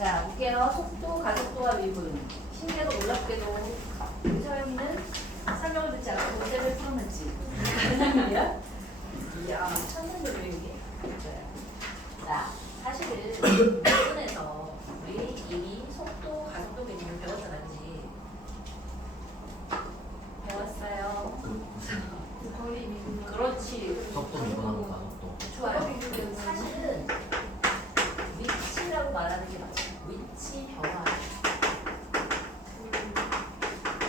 자, 볼게요. 속도, 가속도와 미분. 신기하고 놀랍게도 우리 서영이는 설명을 듣지 않고 문제를 풀어냈지. 무슨 일이야? 이야, 천생들 왜 이게? 자, 사실은 미분에서 우리 이미 속도, 가속도 개념을 배웠잖아, 그지? 배웠어요. 거의 미분. 그렇지. 속도 미분하고 가속도. 좋아요. 사실은 위치라고 말하는 게 맞아요. 위치 변화.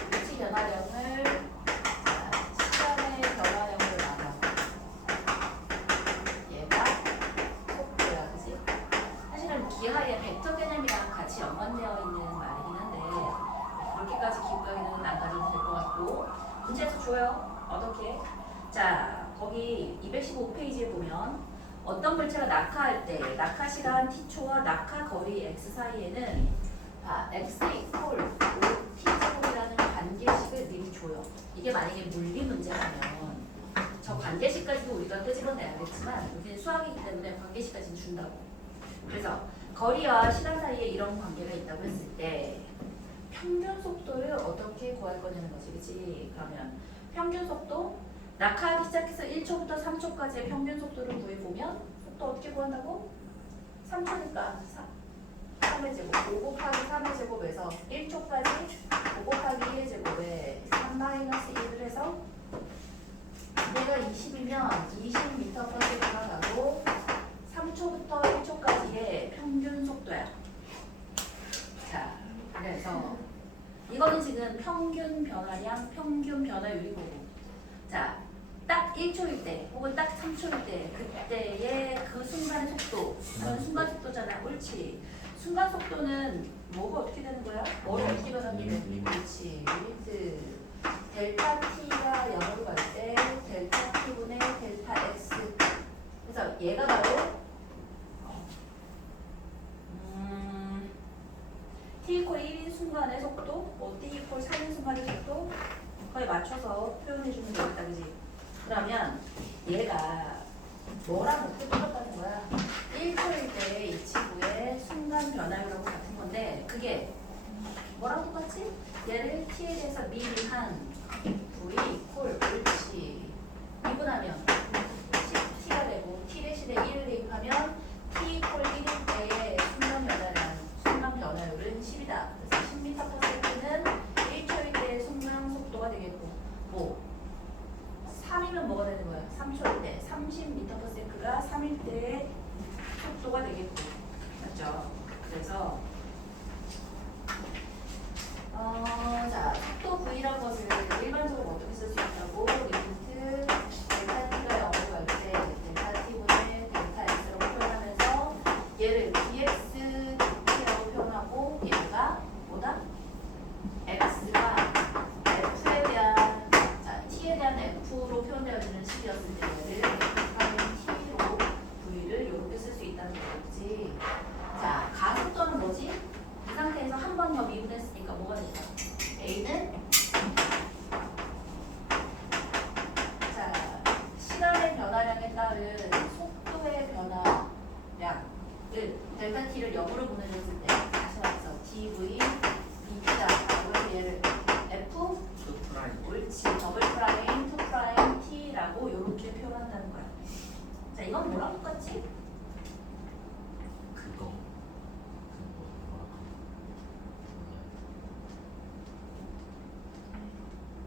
위치 변화량을 시간의 변화량으로 나눠. 얘가 속도야, 그지? 사실은 기하의 벡터 개념이랑 같이 연관되어 있는 말이긴 한데 그렇게까지 깊게는 안 가져도 될 것 같고 문제에서 줘요. 어떻게? 자, 거기 215페이지에 보면 어떤 물체가 낙하할 때 낙하 시간 t초와 낙하 거리 x 사이에는 x 이퀄 5t제곱이라는 관계식을 미리 줘요. 이게 만약에 물리 문제라면 저 관계식까지도 우리가 끄집어내야겠지만 여기는 수학이기 때문에 관계식까지는 준다고. 그래서 거리와 시간 사이에 이런 관계가 있다고 했을 때 평균 속도를 어떻게 구할 거냐는 거지, 그치? 그러면 평균 속도 낙하하기 시작해서 1초부터 3초까지의 평균 속도를 구해보면 속도 어떻게 구한다고? 3초니까 3의 제곱 5 곱하기 3의 제곱에서 1초까지 5 곱하기 1의 제곱에 3 마이너스 1을 해서 얘가 20이면 20m/s가 나고 3초부터 1초까지의 평균 속도야. 자, 그래서 이거는 지금 평균 변화량, 평균 변화율이고 자, 딱 1초일 때 혹은 딱 3초일 때 그때의 그 순간의 속도 그건 순간 속도잖아. 옳지. 순간 속도는 뭐가 어떻게 되는 거야? 뭐를 어떻게 변하는데? 그렇지. 델타 t가 0으로 갈 때 델타 t분의 델타 x 그래서 얘가 바로 t 이퀄 1인 순간의 속도 t 이퀄 3인 순간의 속도 그거에 맞춰서 표현해주면 되겠다, 그지? 그러면 얘가 뭐랑 어떻게 똑같다는 거야? 1초일 때 이 친구의 순간 변화율하고 같은 건데 그게 뭐랑 똑같지? 얘를 t에 대해서 미리 한 v 이퀄 옳지 미분하면 t가 되고 t 대신에 1을 대입하면 t 이퀄 1일 때의 순간 변화량, 순간 변화율은 10이다. 그래서 10m/s는 1초일 때의 순간 속도가 되겠고 뭐 3이면 뭐가 되는 거야? 3초일 때 30m/s가 3일 때의 속도가 되겠고 맞죠? 그래서 자 속도 v라는 것을 일반적으로 어떻게 쓸 수 있다고? 리미트 델타 t가 0으로 갈 때 델타 t분의 델타 x라고 표현하면서 얘를 dx dt라고 표현하고 얘가 뭐다? x가 f에 대한 t에 대한 f로 표현되어지는 식이었을 때 얘를 f라는 t로 v를 이렇게 쓸 수 있다는 거겠지. 자, 가속도는 뭐지? 이 상태에서 한 번 더 미분했으니까 뭐가 될까? a는 자 시간의 변화량에 따른 속도의 변화량을 델타 t를 0으로 보내줬을 때 다시 말해서 dv dt다. 그래서 얘를 f 옳지 더블 프라임, 투 프라임, t라고 이렇게 표현한다는 거야. 자, 이건 뭐랑 똑같지? 그거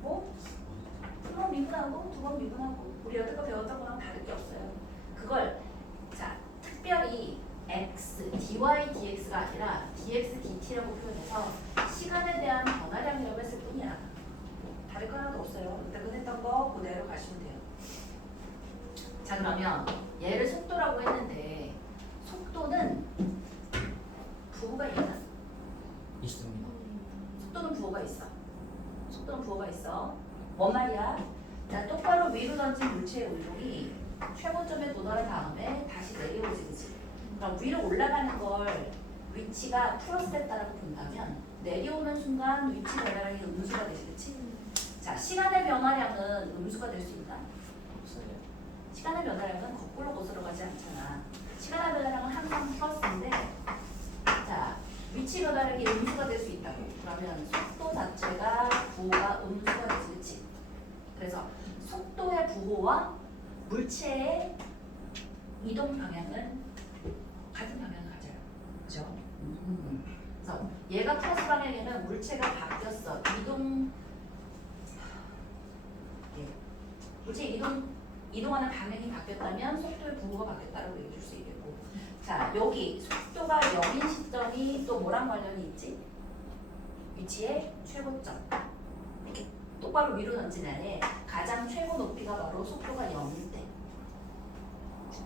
뭐? 한 번 미분하고 두 번 미분하고 우리 여태껏 배웠던 거랑 다를 게 없어요. 그걸 자 특별히 x, dy, dx가 아니라 dx, dt라고 표현해서 시간에 대한 변화량이라고 했을 뿐이야. 다를 거 하나도 없어요. 이따 끝냈던 거 그대로 가시면 돼요. 자, 그러면 얘를 속도라고 했는데 속도는 부호가 있나? 있습니다. 속도는 부호가 있어. 속도는 부호가 있어. 뭔 말이야? 자, 똑바로 위로 던진 물체의 운동이 최고점에 도달한 다음에 다시 내려오지, 그치? 그럼 위로 올라가는 걸 위치가 플러스에 따라고 본다면 내려오는 순간 위치 변화량이 음수가 되지, 그치? 자, 시간의 변화량은 음수가 될 수 있나? 없어요. 시간의 변화량은 거꾸로 거슬러 가지 않잖아. 시간의 변화량은 항상 플러스인데 자, 그러면 속도 자체가 부호가 음수가 되지, 그치? 그래서 속도의 부호와 물체의 이동 방향은 같은 방향을 가져요. 그죠? 그래서 얘가 플러스 방향이면 물체가 바뀌었어. 물체 이동하는 방향이 바뀌었다면 속도의 부호가 바뀌었다고 얘기해 줄 수 있겠고. 자, 여기 속도가 0인 시점이 또 뭐랑 관련이 있지? 위치의 최고점. 똑바로 위로 던지네. 가장 최고 높이가 바로 속도가 0일 때.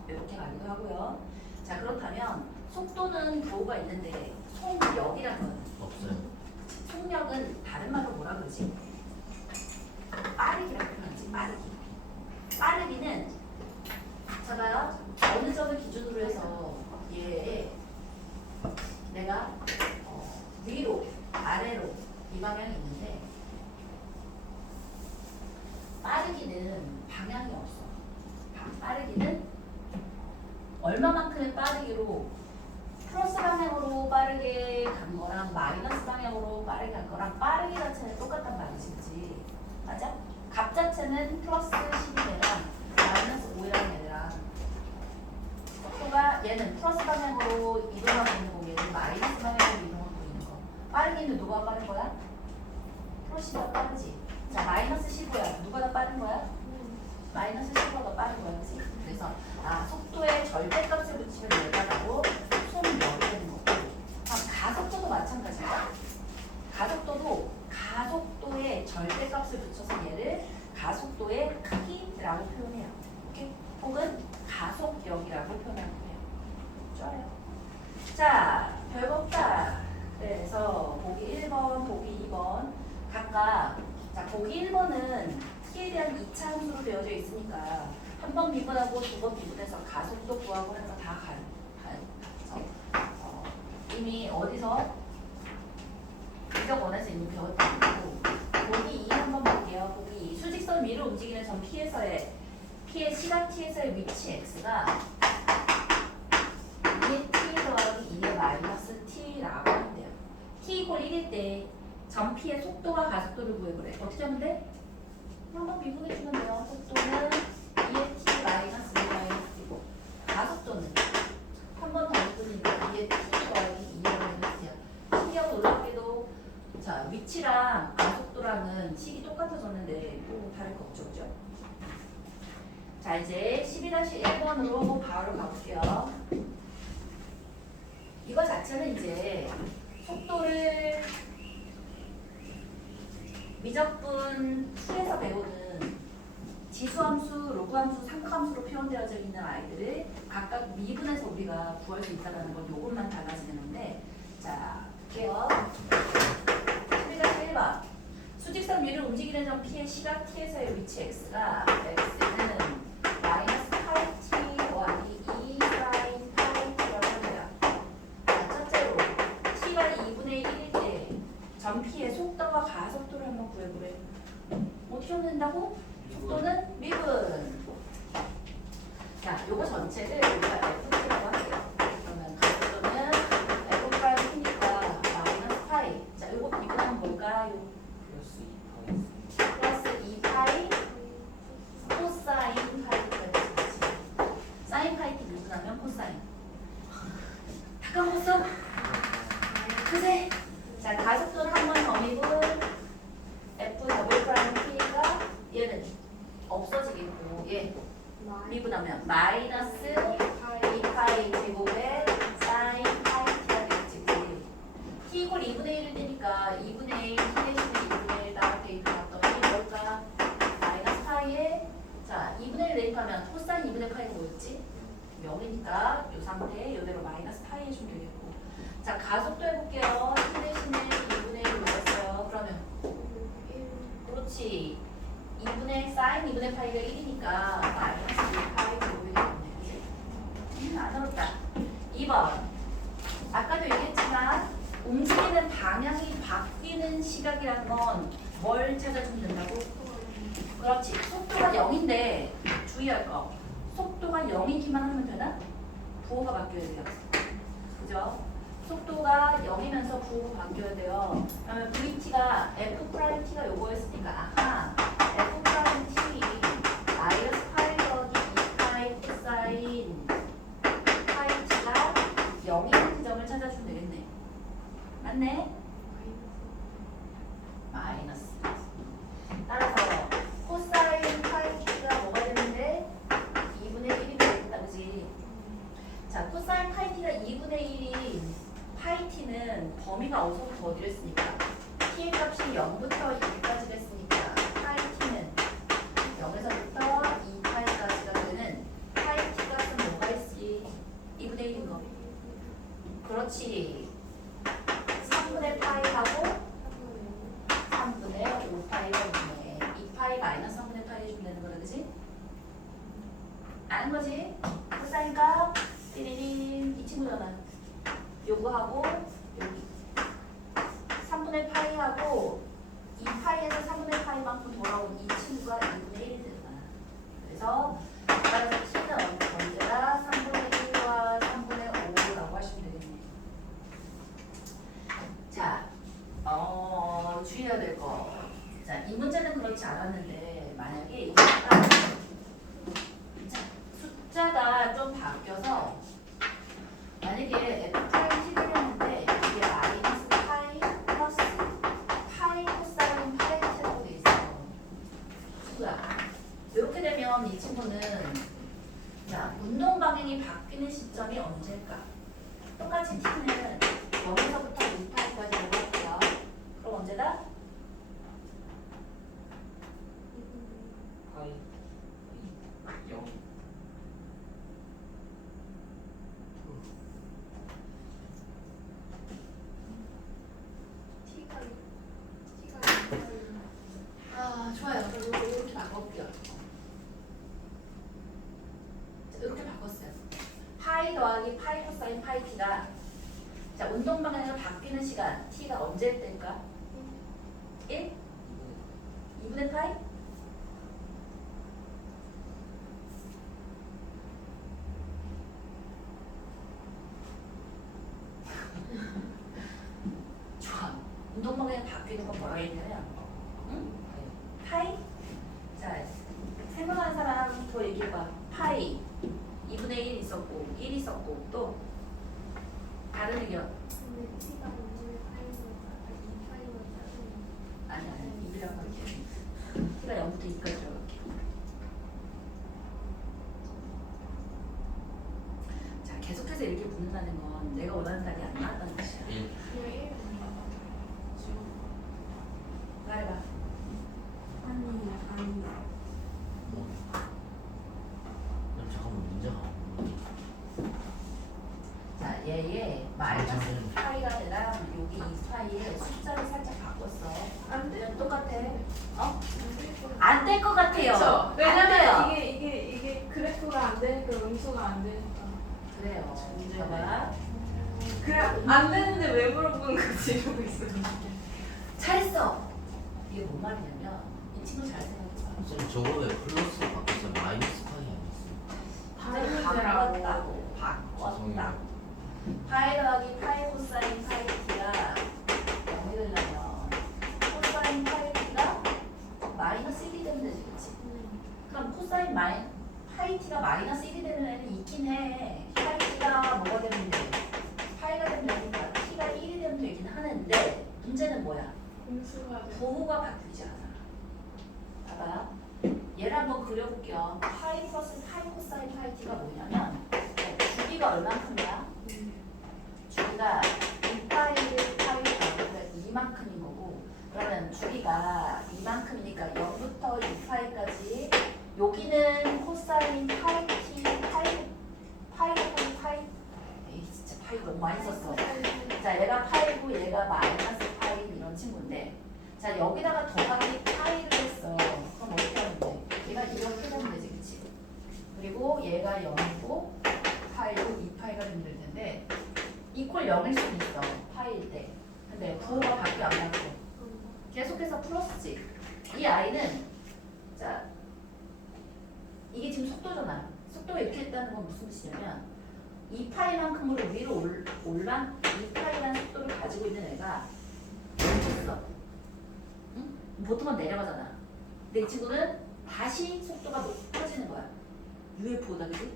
이렇게 가기도 하고요. 자, 그렇다면 속도는 부호가 있는데 속력이라는 건 없어요. 속력은 다른 말로 뭐라 그러지? 빠르기라고 표현하지. 빠르기는 봐요. 어느 점을 기준으로 해서 얘에 내가 위로 아래로 이 방향이 있는데 빠르기는 방향이 없어. 빠르기는 얼마만큼의 빠르기로 플러스 방향으로 빠르게 간 거랑 마이너스 방향으로 빠르게 간 거랑 빠르기 자체는 똑같단 말이지, 그치? 맞아? 값 자체는 플러스 12매랑 마이너스 5라는 애랑 속도가 얘는 플러스 방향으로 이동하고 있는 거, 얘는 마이너스 방향으로 이동하고 있는 거. 빠르기는 누가 빠른 거야? 플러스 10가 빠르지. 자, 마이너스 15야. 누가 더 빠른 거야? 마이너스 15가 더 빠른 거야, 그치? 그래서 속도의 절대값을 붙이면 얘가 나고 속력이 되는 거고. 가속도도 마찬가지야. 가속도의 절대값을 붙여서 얘를 가속도의 크기라고 표현해요. 오케이? 혹은 가속력이라고 표현하는 거예요. 좋아요. 자, 별거 없다. 그래서 보기 1번, 보기 2번 각각. 자, 보기 1번은 t에 대한 2차 함수로 되어져 있으니까 한 번 미분하고 두 번 미분해서 가속도 구하고 하는 거 다 이미 어디서 이적 원에서 이미 배웠던 거고. 보기 2 한번 볼게요. 보기 2. 수직선 위로 움직이는 점 P의 시각 T에서의 위치 X가 2의 T 더하기 2의 마이너스 T라고 하는데요. T = 1일 때 점 P의 속도와 가속도를 구해보래. 어떻게 하면 돼? 한번 미분해주면 돼요. 속도는 2의 T 마이너스 2 마이너스 T고 가속도는 한 번 더 미분이니까 2의 T 더하기 2의 마이너스 T야. 신기하고 놀랍게도 자, 위치랑 가속도랑은 식이 똑같아졌는데 또 다를 거 없죠, 그죠? 자, 이제 12-1번으로 바로 가볼게요. 이거 자체는 이제 속도를 미적분 2에서 배우는 지수함수, 로그함수, 상수함수로 표현되어져 있는 아이들을 각각 미분해서 우리가 구할 수 있다는 건 요것만 달라지는 건데, 자, 볼게요. 11-1번. 수직선 위를 움직이는 점 P의 시각 T에서의 위치 X가 X는 마이너스 파이 T 더하기 2 사인 파이 T라고 합니다. 자, 첫째로 T가 2분의 1일 때 점 P의 속도와 가속도를 한번 구해보래. 어떻게 하면 된다고? 속도는 미분. 자, 요거 전체를 우리가 FT라고 할게요. 그러면 가속도는 F 프라임 T니까 마이너스 파이. 자, 요거 미분하면 뭘까요? 플러스 2파이 코사인 파이 T까지. 사인 파이 T 미분하면 코사인. 다 까먹었어? 그래? 자, 가속도는 한 번 더 미분. F 더블 프라임 T가 얘는 없어지겠고, 얘 미분하면 마이너스 2파이 제곱에 사인 파이 T가 되겠지. T = 2분의 1일 때니까 2분의 1 T 대신에 2분의 1 나올 때 이렇게 봤더니 뭘까? 마이너스 파이에 자, 2분의 1 대입하면 코사인 2분의 파이가 뭐였지? 0이니까 이 상태 이대로 마이너스 파이 해주면 되겠고. 자, 가속도 해볼게요. T 대신에 2분의 1을 넣었어요. 그러면 그렇지. 2분의 사인 2분의 파이가 1이니까 마이너스 2파이 제곱이 되겠네. 안 어렵다. 2번. 아까도 얘기했지만 움직이는 방향이 바뀌는 시각이라는 건 뭘 찾아주면 된다고? 그렇지. 속도가 0인데 주의할 거. 속도가 0이기만 하면 되나? 부호가 바뀌어야 돼요. 그죠? 속도가 0이면서 9로 바뀌어야 돼요. 그러면 VT가 F'T가 요거였으니까 아하 F'T 마이너스 파이 더하기 2파이 코사인 파이 T가 0인 그 점을 찾아주면 되겠네. 맞네? 마이너스. 따라서 코사인 파이 T가 뭐가 되는데 2분의 1이 되겠다, 그지? 자, 코사인 파이 T가 2분의 1인 파이 T는 범위가 어디서부터 어디를 했으니까 T의 값이 0부터 2까지 했으니까 파이 T는 0에서부터 2파이까지가 되는 파이 T 값은 뭐가 있지? 2분의 1인 거. 그렇지. 3분의 파이하고 3분의 5파이가 있네. 2파이 마이너스 3분의 파이 해주면 되는 거다, 그지? 아는 거지? 코사인 값 띠리린 이 친구잖아. 요거하고 여기 3분의 파이하고 2파이에서 3분의 파이만큼 돌아온 이 친구가 2분의 1이 되잖아. 그래서 따라서 t는 언제나 3분의 1과 3분의 5라고 하시면 되겠네. 자, 주의해야 될 거. 자, 이 문제는 그렇지 않았는데 만약에 이 문제가 숫자가 좀 바뀌어서 만약에 F 프라임 T를 했는데 이게 마이너스 파이 플러스 파이 코사인 파이 T라고 돼 있어. 친구야. 이렇게 되면 이 친구는 자, 운동 방향이 바뀌는 시점이 언제일까? 똑같이 T는 0에서부터 2파이까지 올라갈게요. 그럼 언제다? 파이 0. 아, 좋아요. 그럼 이렇게 바꿔볼게요. 자, 이렇게 바꿨어요. 파이 더하기 파이 코사인 파이 t가 자, 운동 방향으로 바뀌는 시간 t가 언제 때일까? 1? 2분의 파이? 좋아. 운동 방향이 바뀌는 건 뭐라고 했냐면 응? 파이? 자, 생각하는 사람 더 얘기해봐. 파이 2분의 1 있었고 1 있었고 또 다른 의견. 아니 2이라고 할게. T가 0부터 2까지 들어갈게. 자, 계속해서 이렇게 붙는다는 건 내가 원하는 답이 안 나왔다는 뜻이야. 1. 말해봐. 그럼 잠깐만 문제가 뭐지? 자, 얘의 마이너스 파이가 아니라 여기 이 파이에 숫자를 살짝 바꿨어. 안 돼. 그냥 똑같아. 어? 안 될 것 같아요. 그쵸? 안 왜냐면 돼요. 이게 그래프가 안 되니까 음수가 안 되니까. 그래요. 봐봐. 그래 안 되는데 왜 물어보는 거지 이러고 있어요. 잘했어. 이게 뭔 말이냐면 이 친구 잘 생각해봐. 쌤 저거 왜 플러스로 바뀌었어요? 마이너스 파이 아니었어요? 바꿨다고. 바꿨다. 파이 더하기 파이 코사인 파이 t가 0이 되려면 코사인 파이 t가 마이너스 1이 되면 되지, 그치? 그럼 코사인 파이 t가 마이너스 1이 되는 애는 있긴 해. 파이 t가 뭐가 되면 돼? 파이가 되면 되니까 t가 1이 되면 되긴 하는데 문제는 뭐야? 음수가 돼. 부호가 바뀌지 않아. 봐봐. 얘를 한번 그려볼게요. 파이 플러스 파이 코사인 파이 t가 뭐냐면 주기가 얼만큼이야? 주기가 2파이를 파이가 이만큼인 거고 그러면 주기가 이만큼이니까 0부터 2파이까지 여기는 코사인 파이 t 파이 에이 진짜 파이 너무 많이 썼어. 자, 얘가 파이고 얘가 마이너스 파이 이런 친구인데 자, 여기다가 더하기 파이를 했어. 그럼 어떻게 하면 돼? 얘가 이렇게 되면 되지, 그치? 그리고 얘가 0이고 파이고 2파이가 되면 될 텐데 이퀄 0일 수도 있어, 파이일 때. 근데 부호가 바뀌어 안 바뀌어. 계속해서 플러스지. 이 아이는 자, 이게 지금 속도잖아. 속도가 이렇게 했다는 건 무슨 뜻이냐면 2파이만큼으로 위로 올만 2파이라는 속도를 가지고 있는 애가 멈췄어. 응? 보통은 내려가잖아. 근데 이 친구는 다시 속도가 높아지는 거야. UFO다, 그지?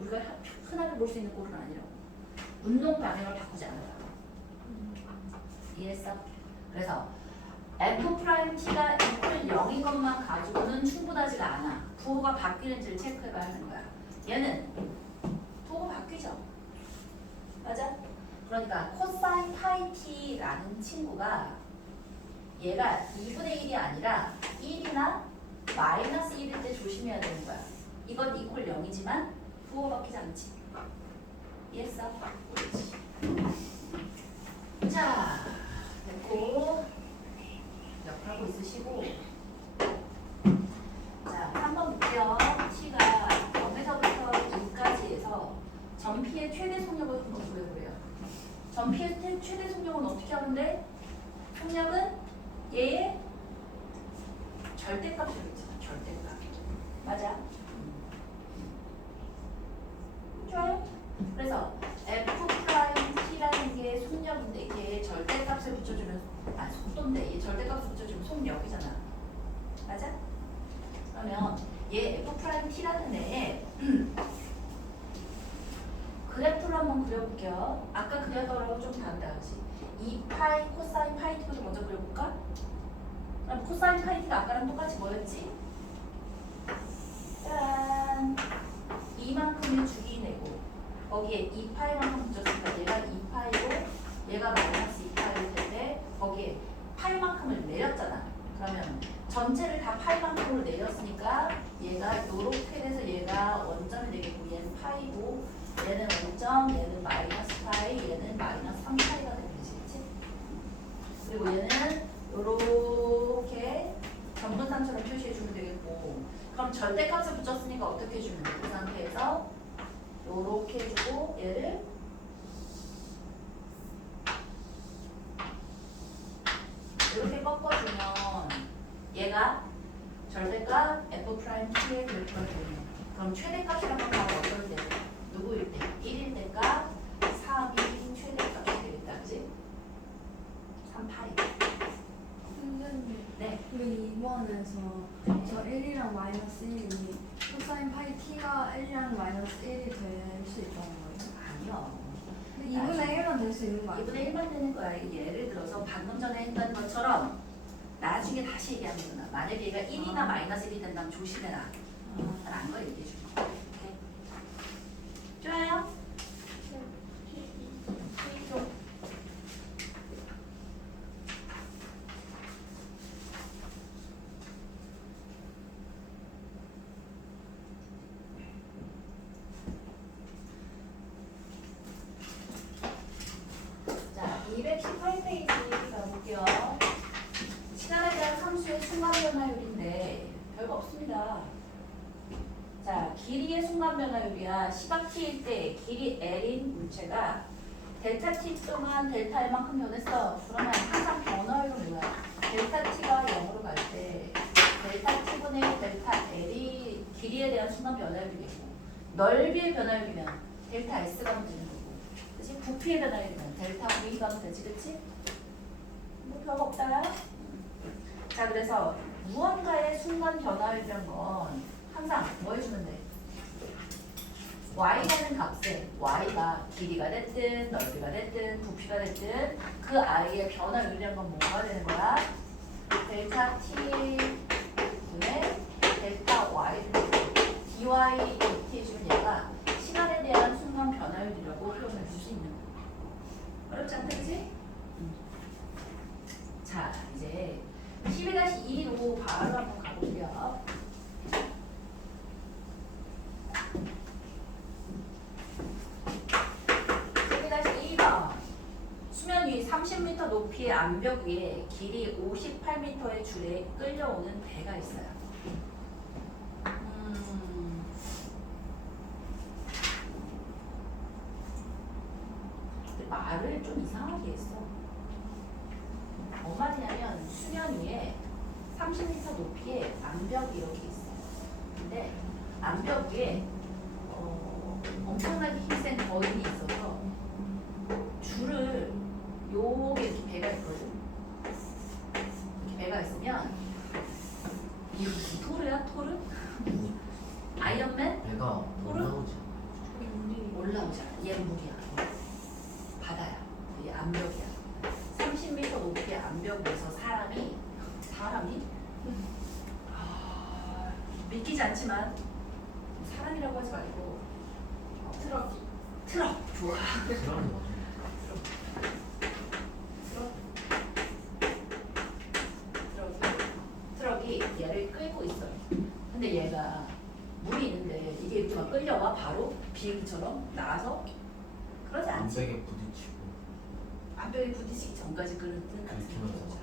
우리가 흔하게 볼 수 있는 꼴은 아니라고. 운동 방향을 바꾸지 않아요. 이해했어? 그래서 F'T가 이퀄 0인 것만 가지고는 충분하지가 않아. 부호가 바뀌는지를 체크해봐야 하는 거야. 얘는 부호가 바뀌죠. 맞아? 그러니까 코사인 파이 t라는 친구가 얘가 2분의 1이 아니라 1이나 마이너스 1일 때 조심해야 되는 거야. 이건 이퀄 0이지만 부호가 바뀌지 않지. 이해했어? 옳지. 자, 됐고 기억하고 있으시고 자, 3번 볼게요. t가 0에서부터 2까지 해서 전피의 최대 속력을 한번 구해보래요. 전피의 최대 속력은 어떻게 하는데? 속력은 얘의 절대값이 있잖아. 절대값. 맞아? 좋아요? 그래서 F'T라는 게 속력인데 얘 절대값을 붙여주면 속도인데 얘 절대값을 붙여주면 속력이잖아. 맞아? 그러면 얘 F'T라는 애 그래프를 한번 그려볼게요. 아까 그려더라고 좀 다르다, 그치? 2파이 코사인 파이 t부터 먼저 그려볼까? 그럼 코사인 파이 t가 아까랑 똑같이 뭐였지? 짠! 이만큼의 주기 내고 거기에 2파이만큼 붙였으니까 얘가 2파이고 얘가 마이너스 2파이일 텐데 거기에 파이만큼을 내렸잖아. 그러면 전체를 다 파이만큼으로 내렸으니까 얘가 요렇게 돼서 얘가 원점이 되겠고 얘는 파이고 얘는 원점, 얘는 마이너스 파이, 얘는 마이너스 3파이가 되는 거지, 그치? 그리고 얘는 요렇게 전분산처럼 표시해주면 되겠고 그럼 절대값을 붙였으니까 어떻게 해주면 돼? 그 상태에서 요렇게 해주고 얘를 이렇게 꺾어주면 얘가 절대값 F'T의 그래프가 되네. 그럼 최대값이라는 건 어떨 때? 누구일 때? 1일 때가 3이 최대값이 되겠다. 그치? 3파이. 선생님, 네. 우리 2번에서 저 1이랑 마이너스 1이 코사인 파이 t가 1이랑 마이너스 1이 될 수 있다는 거예요? 아니요. 근데 2분의 1만 될 수 있는 거 아니에요? 2분의 1만 되는 거야. 이게 예를 들어서 방금 전에 했던 것처럼 나중에 다시 얘기하면 되나. 만약에 얘가 1이나 마이너스 1이 된다면 조심해라. 라는 걸 얘기해 줄 거야. 오케이. 좋아요? 자, 218페이지 가볼게요. 시간에 대한 함수의 순간 변화율인데 별거 없습니다. 자, 길이의 순간 변화율이야. 시각 t일 때 길이 l인 물체가 델타 t 동안 델타 l만큼 변했어. 그러면 항상 변화율은 뭐야? 델타 t가 0으로 갈 때 델타 t분의 델타 l이 길이에 대한 순간 변화율이겠고 넓이의 변화율이면 델타 s가 되는 거고 그치? 부피의 변화율이면 델타 v가 되지, 그치? 뭐 별거 없다. 자, 그래서 무언가의 순간 변화율이란 건 항상 뭐 해주면 돼? y라는 값에 y가 길이가 됐든 넓이가 됐든 부피가 됐든 그 아이의 변화율이란 건 뭐가 되는 거야? 델타 t 분의 델타 y를 dy 이렇게 해주면 얘가 시간에 대한 순간 변화율이라고 표현을 줄 수 있는 거야. 어렵지 않다, 그치? 자, 이제 12-2로 바로 한번 가볼게요. 수면 위 30m 높이의 암벽 위에 길이 58m의 줄에 끌려오는 배가 있어요. 근데 말을 좀 이상하게 했어. 뭔 말이냐면 수면 위에 30m 높이의 암벽이 이렇게 있어요. 근데 암벽 위에 엄청나게 힘센 거인이 있어서 줄을 요게 이렇게 배가 있거든. 이렇게 배가 있으면 이게 무슨 토르야? 토르? 아이언맨? 배가 토르? 올라오지. 올라오잖아. 얘는 물이야. 바다야. 이게 암벽이야. 30m 높이의 암벽 위에서 사람이 믿기지 않지만 사람이라고 하지 말고 트럭 좋아. 그런 거. 트럭이 얘를 끌고 있어요. 근데 얘가 물이 있는데 이게 이렇게 막 끌려와 바로 비행기처럼 나와서 그러지 않지. 암벽에 부딪히고. 암벽에 부딪히기 전까지 끄는 긁히면서. 거죠.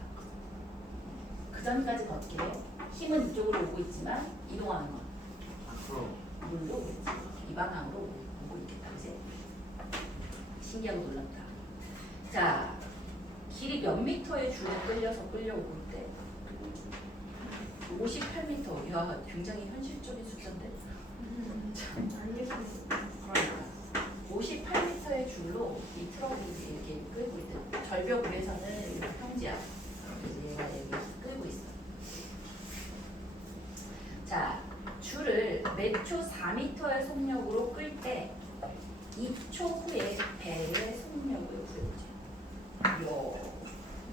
그 전까지 걷게 힘은 이쪽으로 오고 있지만 이동하는 건 앞으로. 물로 오겠지. 이 방향으로 오고 있겠다. 그지? 신기하고 놀랍다. 자, 길이 몇 미터의 줄에 끌려서 끌려오고 있대? 58m. 야, 굉장히 현실적인 숫자인데? 그러니까 58m의 줄로 이 트럭이 이렇게 끌고 있대. 절벽 위에서는 이렇게 평지야. 그래서 얘가 여기 끌고 있어. 자, 줄을 매초 4m의 속력으로 끌 때 2초 후에 배의 속력을 구해보자.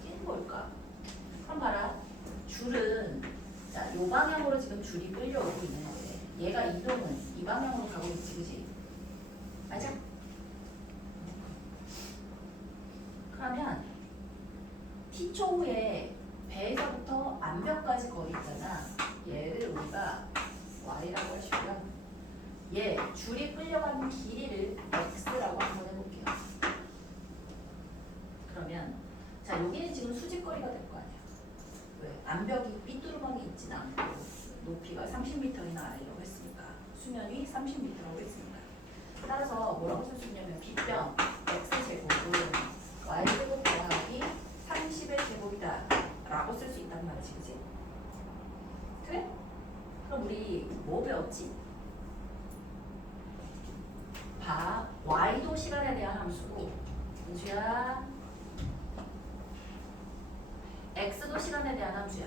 이게 뭘까? 그럼 봐라. 줄은 자, 요 방향으로 지금 줄이 끌려오고 있는데 얘가 이동은 이 방향으로 가고 있지, 그지? 맞아? 그러면 t초 후에 배에서부터 암벽까지 거리 있잖아. 얘를 우리가 y라고 하시고요. 얘 줄이 끌려가는 길이를 x라고 한번 해볼게요. 그러면 자, 여기는 지금 수직거리가 될 거 아니야. 왜? 암벽이 삐뚤어방이 있진 않고 높이가 30m이나 아래라고 했으니까 수면 위 30m라고 했으니까 따라서 뭐라고 쓸 수 있냐면 빗변 x제곱은 y제곱 더하기 30의 제곱이다 라고 쓸 수 있단 말이지, 그치? 그래? 그럼 우리 뭐 배웠지? 봐, y도 시간에 대한 함수고 은수야 x도 시간에 대한 함수야.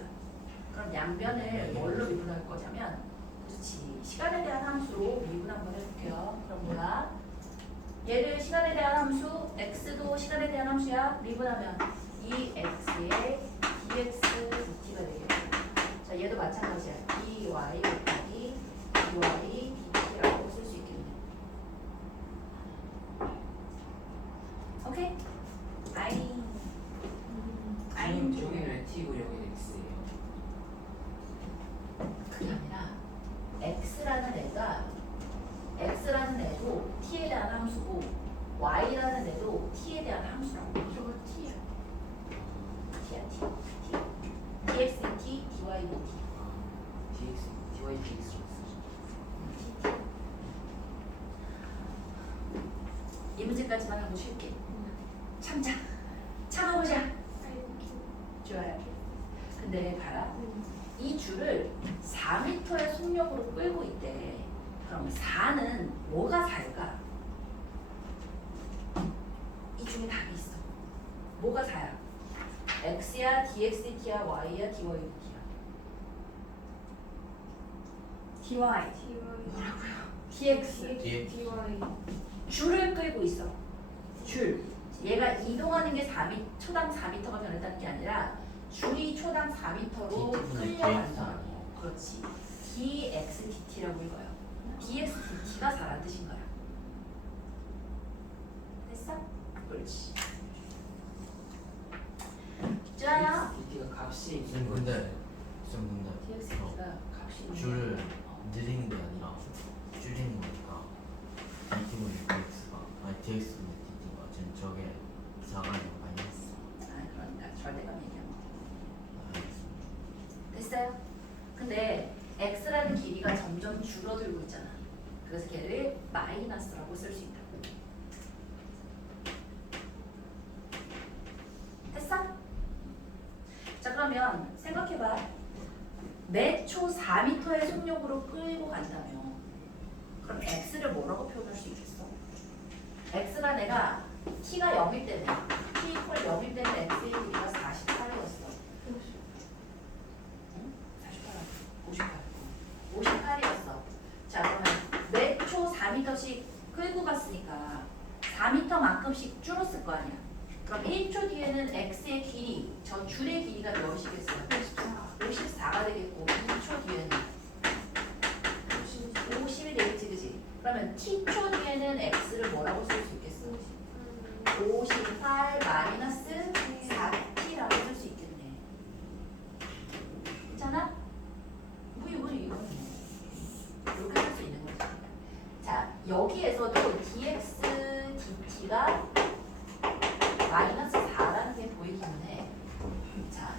그럼 양변을 뭘로 미분할 거냐면 그렇지, 시간에 대한 함수로 미분 한번 해볼게요. 그럼 뭐야? 얘를 시간에 대한 함수, x도 시간에 대한 함수야. 미분하면 2x에 dx dt가 되겠죠. 자, 얘도 마찬가지야. dy 곱하기 dy dt라고 쓸 수 있겠네. 오케이? 저기 왜 T고 여기 X예요? 그게 아니라 x라는 애도 t에 대한 함수고 y라는 애도 t에 대한 함수라고. 저거 t야. t야 t. dx dt, dy dt. DX, DY, DX로 이 문제까지만 하고 쉴게. 참아보자. 좋아요. 근데 봐라. 이 줄을 4m의 속력으로 끌고 있대. 그럼 4는 뭐가 4일까? 이 중에 답이 있어. 뭐가 4야? x야, dx dt야, y야, dy dt야. dy, 뭐라고요? dx, 뒤에 dy. 줄을 끌고 있어. 줄. 얘가 이동하는 게 4m, 초당 4m가 변했다는 게 아니라 줄이 초당 4m로 끌려간다. 그렇지. dx dt라고 읽어요. dx dt가 4란 뜻인 거야. 됐어? 그렇지. 자, DT가 값이 쌤 있는 근데 dx dt가 값이 있는 줄 거야. 늘리는 게 아니라 줄이는 거니까 dt분의 dx가 아니 dx분의 dt가 지금 저게 이상하게 마이너스. 아, 그러니까 절대감 얘기한 거. 알겠습니다. 됐어요? 근데 x라는 길이가 점점 줄어들고 있잖아. 그래서 걔를 마이너스라고 쓸 수 있다고. 됐어? 자, 그러면 생각해봐. 매 초 4m의 속력으로 끌고 간다면 그럼 x를 뭐라고 표현할 수 있겠어? x가 내가 t가 0일 때는 t 이퀄 0일 때는 x의 길이가 48이었어. 58이었어. 자, 그러면 매 초 4m씩 끌고 갔으니까 4m만큼씩 줄었을 거 아니야. 그럼 1초 뒤에는 x의 길이, 저 줄의 길이가 몇이겠어요? 54가 되겠고 2초 뒤에는 50이 되겠지, 그지? 그러면 t초 뒤에는 x를 뭐라고 쓸 수 있겠어? 58 마이너스 4t라고 쓸 수 있겠네. 괜찮아? 뭐 이거는 이렇게 쓸 수 있는 거지. 자, 여기에서도 dx dt가 마이너스 4라는 게 보이기는 해. 자,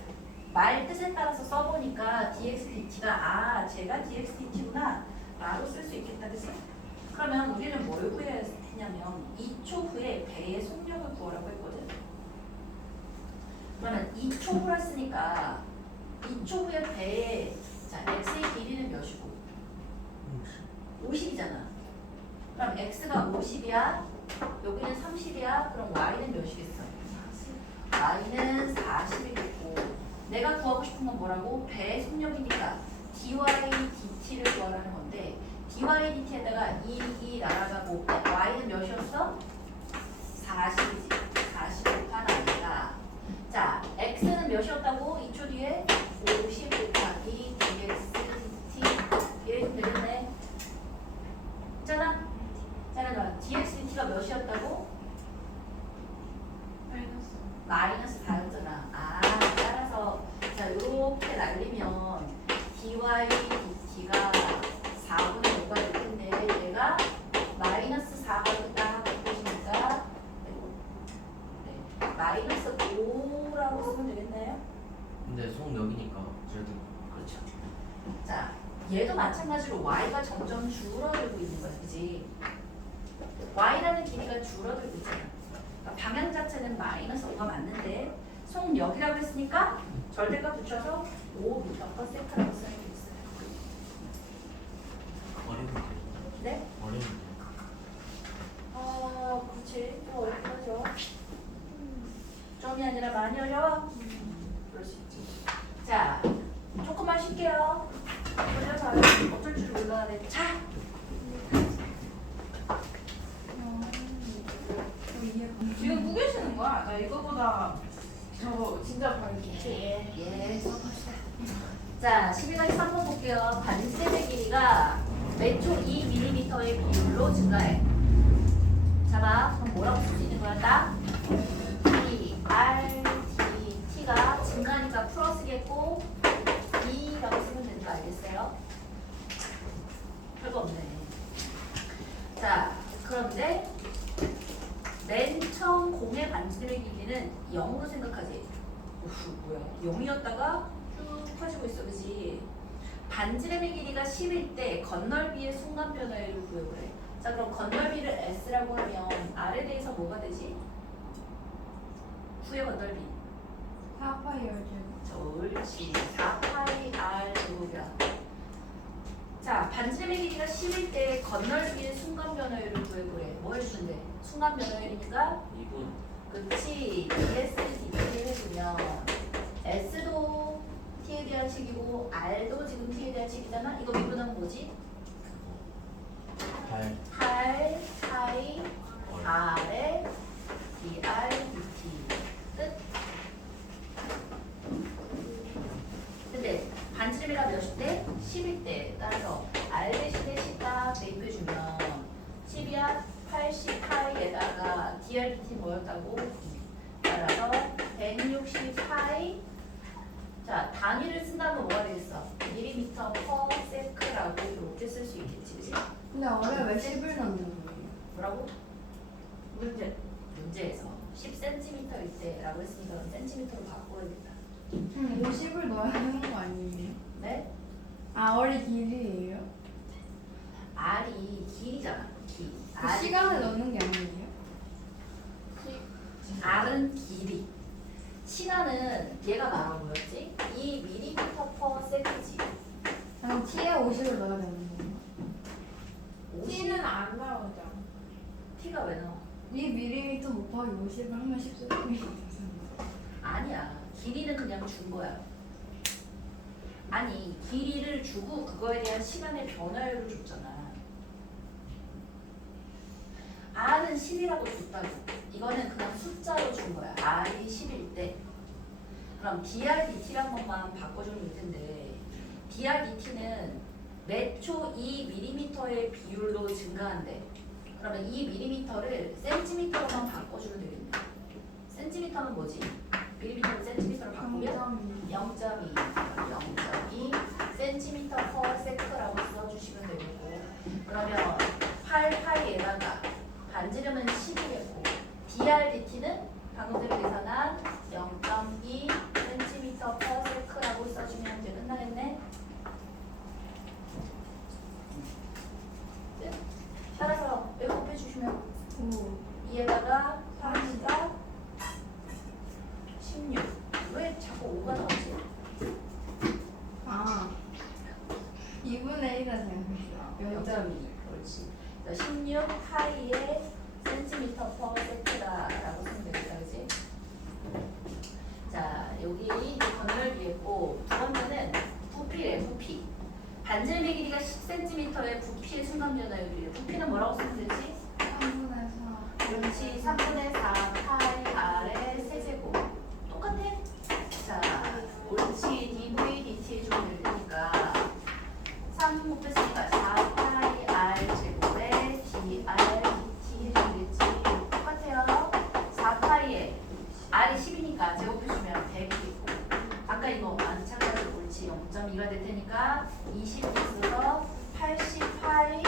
말 뜻에 따라서 써보니까 dx dt가 제가 dx dt구나 라고 쓸 수 있겠다, 그치? 그러면 우리는 뭘 구해야 했냐면 2초 후에 배의 속력을 구하라고 했거든. 그러면 2초 후였으니까 2초 후에 배의 자 x의 길이는 몇이고? 50이잖아. 그럼 x가 50이야. 여기는 30이야. 그럼 y는 몇이겠어? y는 40이겠고 내가 구하고 싶은 건 뭐라고? 배의 속력이니까 dy dt를 구하라는 건데 dy dt에다가 2 날아가고 y는 몇이었어? 40이지. 40 곱한 y가 자 x는 몇이었다고? 2초 뒤에 50 곱하기 dx dt 이래주면 되겠네. 있잖아? 자, dx dt가 몇이었다고? 마이너스 4였잖아. 따라서 자 이렇게 날리면 dy dt가 4분의 5가 될 텐데 얘가 마이너스 4가 됐다 보시니까 네, 마이너스 5라고 쓰면 되겠나요? 근데 속력이니까 그래도 그렇죠. 자, 얘도 마찬가지로 y가 점점 줄어들고 있는 거야, 그지? y라는 길이가 줄어들고 있잖아. 그러니까 방향 자체는 마이너스 5가 맞는데 속력이라고 했으니까 절대값 붙여서 5m/s라고 쓰는 게 있어요. 어려운데. 네? 어려운데. 그렇지. 좀 어렵긴 하죠. 좀이 아니라 많이 어려워? 그럴 수 있지. 자, 조금만 쉴게요. 우리가 잘 어쩔 줄 몰라네. 자! 지금 구겨시는 거야? 나 이거보다 저 진짜 밝게. 예, 써봅시다. 자, 12가지 3번 볼게요. 반지름의 길이가 매초 2mm의 비율로 증가해. 잡아. 그럼 뭐라고 쓸 수 있는 거야? 딱? D, R, D, T가 증가하니까 플러스겠고 2라고 쓰면 되는 거 알겠어요? 별거 없네. 자, 그런데 맨 처음 공의 반지름의 길이는 0으로 생각하지. 뭐야? 0이었다가 쭉 커지고 있어, 그지? 반지름의 길이가 10일 때 건널비의 순간 변화율을 구해보래. 자, 그럼 건널비를 S라고 하면 R에 대해서 뭐가 되지? 9의 건널비. 4파이 열제곱. 옳지. 4파이 R 제곱이야. 자, 반지름의 길이가 10일 때 건널비의 순간 변화율을 구해보래. 뭐 해주는데? 순간 변화율이니까 2분. 그치. ds dt를 해주면 s도 t에 대한 식이고 r도 지금 t에 대한 식이잖아. 이거 미분하면 뭐지? 8 8 파이 r의 dr dt 끝. 근데 반지름이가 몇일 때? 10일 때. 따라서 r 대신에 10가 대입해주면 10이야 80파이에다가 DRT 뭐였다고? 따라서 160파이. 자, 단위를 쓴다면 뭐가 되겠어? mm/s라고 이렇게 쓸 수 있겠지, 그치? 근데 원래 왜 10을 넣는 거예요? 뭐라고? 문제에서 10cm일 때라고 했으니까 cm로 바꿔야겠다. 50을 넣어야 하는 거 아니에요? 네? R이 길이에요? R이 길이잖아. 길. 그 시간을 넣는 게 아니에요? R은 길이. 시간은 얘가 말한 뭐였지? 2mm/s지. 그럼 T에 50을 넣어야 되는 거예요? T는 안 나오죠. T가 왜 나와? 2mm 곱하기 50을 하면 10cm. 아니야. 길이는 그냥 준 거야. 아니, 길이를 주고 그거에 대한 시간의 변화율을 줬잖아. R은 10이라고 줬다고. 이거는 그냥 숫자로 준 거야. R이 10일 때. 그럼 DRDT를 한 번만 바꿔주면 될 텐데, DRDT는 몇 초 2mm의 비율로 증가한대. 그러면 2mm를 센티미터로만 바꿔주면 되겠네. 센티미터는 뭐지? 밀리미터를 센티미터로 바꾸면 0.2 센티미터 per sec라고 써주시면 되겠고, 그러면 8파이에다가 반지름은 10이겠고, DRDT는 방금 전에 계산한 0.2 센티미터 per sec라고 써주면 이제 끝나겠네. 끝. 따라서 왜 곱해주시면 2에다가 3이가 16. 왜 자꾸 5가 나오지? 아, 2분의 1을 생각했어. 0.2. 그렇지. 16 파이의 센티미터 퍼 세트다라고 쓰면 되겠다, 그지? 자, 여기 이제 건널비했고, 두 번째는 부피래, 부피. 반지름의 길이가 10cm의 부피의 순간 변화율이래. 부피는 뭐라고 쓰면 되지? 3분의 4. 그렇지. 3분의 4 파이 R의 세제곱. 똑같아? 자, 옳지. dv dt 해주면 될 테니까 3 곱했으니까 4 파이 R 제곱에 dr dt 해주면 되지. 똑같아요. 4 파이에 R이 10이니까 제곱해주면 100이고, 아까 이거 마찬가지로 옳지. 0.2가 될 테니까 20 있어서 80 파이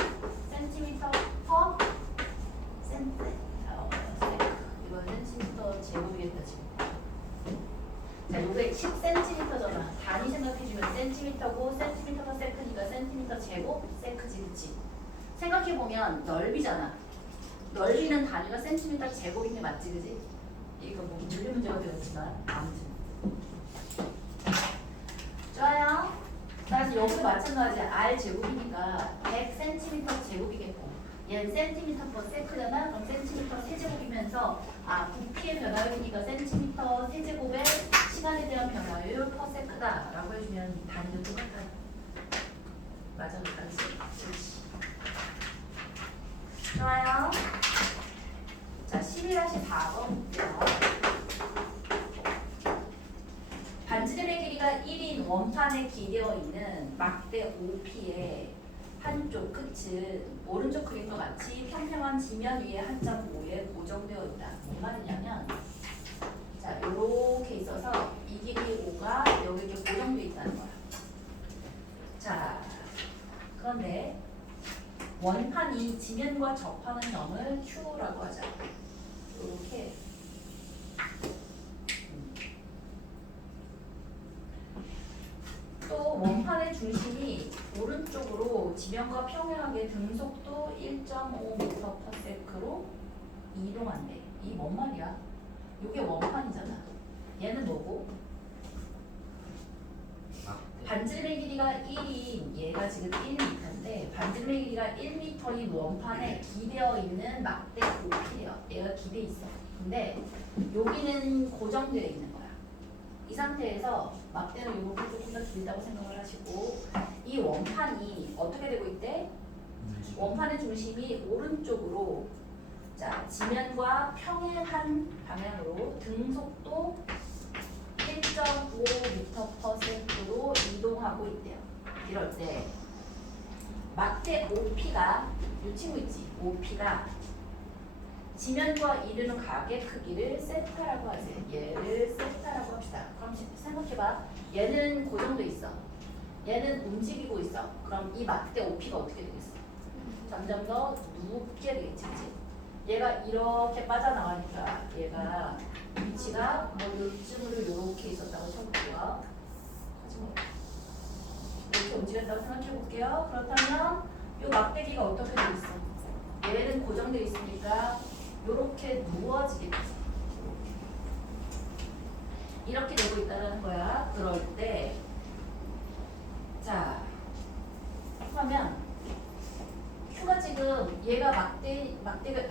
센티미터 퍼 센트. 이거 센티미터 제곱이겠다 지금. 자, 요게 10cm잖아. 단위 생각해주면 센티미터고, 센티미터가 세크니까 센티미터 제곱 세크지, 그치? 생각해보면 넓이잖아. 넓이는 단위가 센티미터 제곱인 게 맞지, 그지? 이거 뭐 물리 문제가 되었지만 아무튼 좋아요. 따라서 여기도 마찬가지. R 제곱이니까 100cm 제곱이겠고, 얘는 센티미터 퍼 세크잖아. 그럼 센티미터 세제곱이면서 부피의 변화율이니까 센티미터 세제곱의 시간에 대한 변화율 퍼 세크다라고 해주면 단위도 똑같아. 맞아, 맞지? 그렇지. 좋아요. 자, 11-4번 볼게요. 반지름의 길이가 1인 원판에 기대어 있는 막대 OP의 한쪽 끝은 오른쪽 그림과 같이 평평한 지면 위에 한 점 5에 고정되어 있다. 뭔 말이냐면, 자, 이렇게 있어서 이 길이 5가 여기 이렇게 고정되어 있다는 거야. 자, 그런데 원판이 지면과 접하는 점을 Q라고 하자. 이렇게. 또 원판의 중심이 오른쪽으로 지면과 평행하게 등속도 1.5m/s로 이동한대. 이 뭔 말이야? 이게 원판이잖아. 얘는 뭐고? 반지름의 길이가 1인 얘가 지금 1m인데, 반지름의 길이가 1m인 원판에 기대어 있는 막대 OP예요. 얘가 기대 있어. 근데 여기는 고정되어 있는 거야. 이 상태에서 막대는 요거 조금 더 길다고 생각을 하시고, 이 원판이 어떻게 되고 있대? 원판의 중심이 오른쪽으로, 자, 지면과 평행한 방향으로 등속도 1.5m/s로 이동하고 있대요. 이럴 때 막대 OP가, 이 친구 있지? OP가 지면과 이르는 각의 크기를 세타라고 하지. 얘를 세타라고 합시다. 그럼 생각해봐. 얘는 고정돼 있어. 얘는 움직이고 있어. 그럼 이 막대 OP가 어떻게 되겠어? 점점 더 눕게 되겠지. 그치? 얘가 이렇게 빠져나가니까 얘가 위치가 뭐 요쯤으로 이렇게 있었다고 쳐볼게요. 하지마. 이렇게 움직였다고 생각해볼게요. 그렇다면 이 막대기가 어떻게 돼 있어? 얘는 고정돼 있으니까 이렇게 누워지겠지. 이렇게 되고 있다는 거야. 그럴 때, 자, 그러면 Q가 지금 지금 얘가 막대가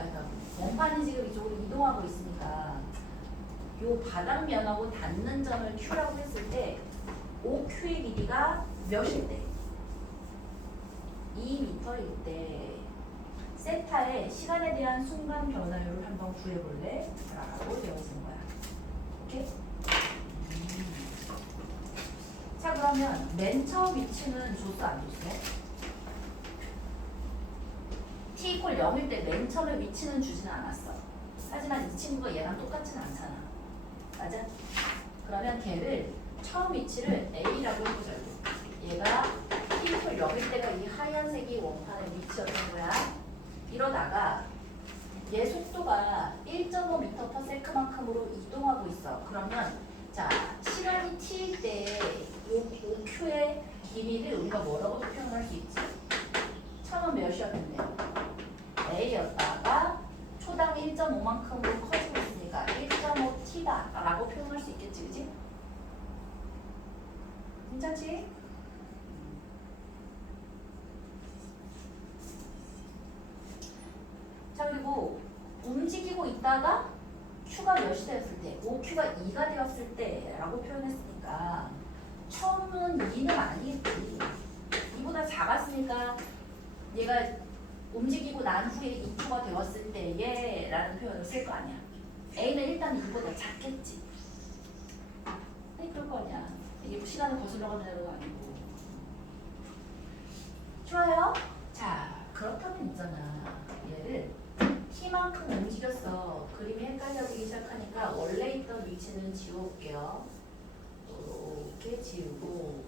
원판이 지금 이쪽으로 이동하고 있으니까 요 바닥면하고 닿는 점을 Q라고 했을 때 OQ의 길이가 몇일 때? 2m일 때 세타의 시간에 대한 순간 변화율을 한번 구해볼래? 라고 되어진 거야. 오케이? 자 그러면 맨 처음 위치는 줬어 안 줬어? t 이퀄 0일 때 맨 처음에 위치는 주지는 않았어. 하지만 이 친구가 얘랑 똑같지는 않잖아. 맞아? 그러면 걔를 처음 위치를 A라고 해보자고. 얘가 t 이퀄 0일 때가 이 하얀색이 원판의 위치였던 거야. 이러다가 얘 속도가 1.5m/s만큼으로 이동하고 있어. 그러면 자 시간이 t일 때 OQ의 길이를 우리가 뭐라고 표현할 수 있지? 처음은 몇이었는데? A였다가 초당 1.5만큼으로 커지고 있으니까 1.5t다 라고 표현할 수 있겠지, 그지? 괜찮지? 자 그리고 움직이고 있다가 Q가 몇이 되었을 때, OQ가 2가 되었을 때 라고 표현했으니까 처음은 2는 아니겠지. 2보다 작았으니까 얘가 움직이고 난 후에 2Q가 되었을 때에 라는 표현을 쓸 거 아니야. A는 일단 2보다 작겠지. 아니 그럴 거 아니야. 이게 시간을 거슬러 가는 거 아니고. 좋아요? 자 그렇다면 있잖아. 얘를 T만큼 움직였어. 그림이 헷갈려지기 시작하니까 원래 있던 위치는 지워볼게요. 이렇게 지우고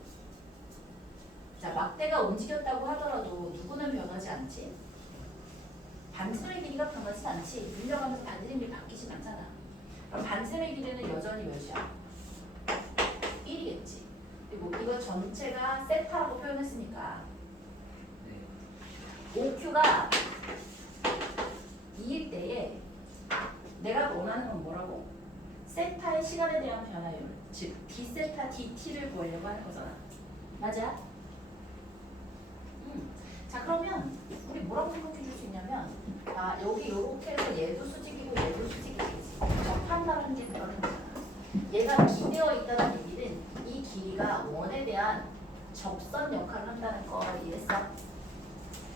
자 막대가 움직였다고 하더라도 누구는 변하지 않지? 반지름의 길이가 변하지 않지. 늘려가면서 반지름이 바뀌진 않잖아. 그럼 반지름의 길이는 여전히 몇이야? 1이겠지. 그리고 이거 전체가 세타라고 표현했으니까 네. OQ가 2일 때에 내가 원하는 건 뭐라고? 세타의 시간에 대한 변화율, 즉 d세타 dt를 구하려고 하는 거잖아. 맞아? 자 그러면 우리 뭐라고 생각해 줄 수 있냐면 아 여기 이렇게 해서 얘도 수직이고 얘도 수직이지. 접한다는 게 그러는 거잖아. 얘가 기대어 있다는 얘기는 이 길이가 원에 대한 접선 역할을 한다는 거 이해했어?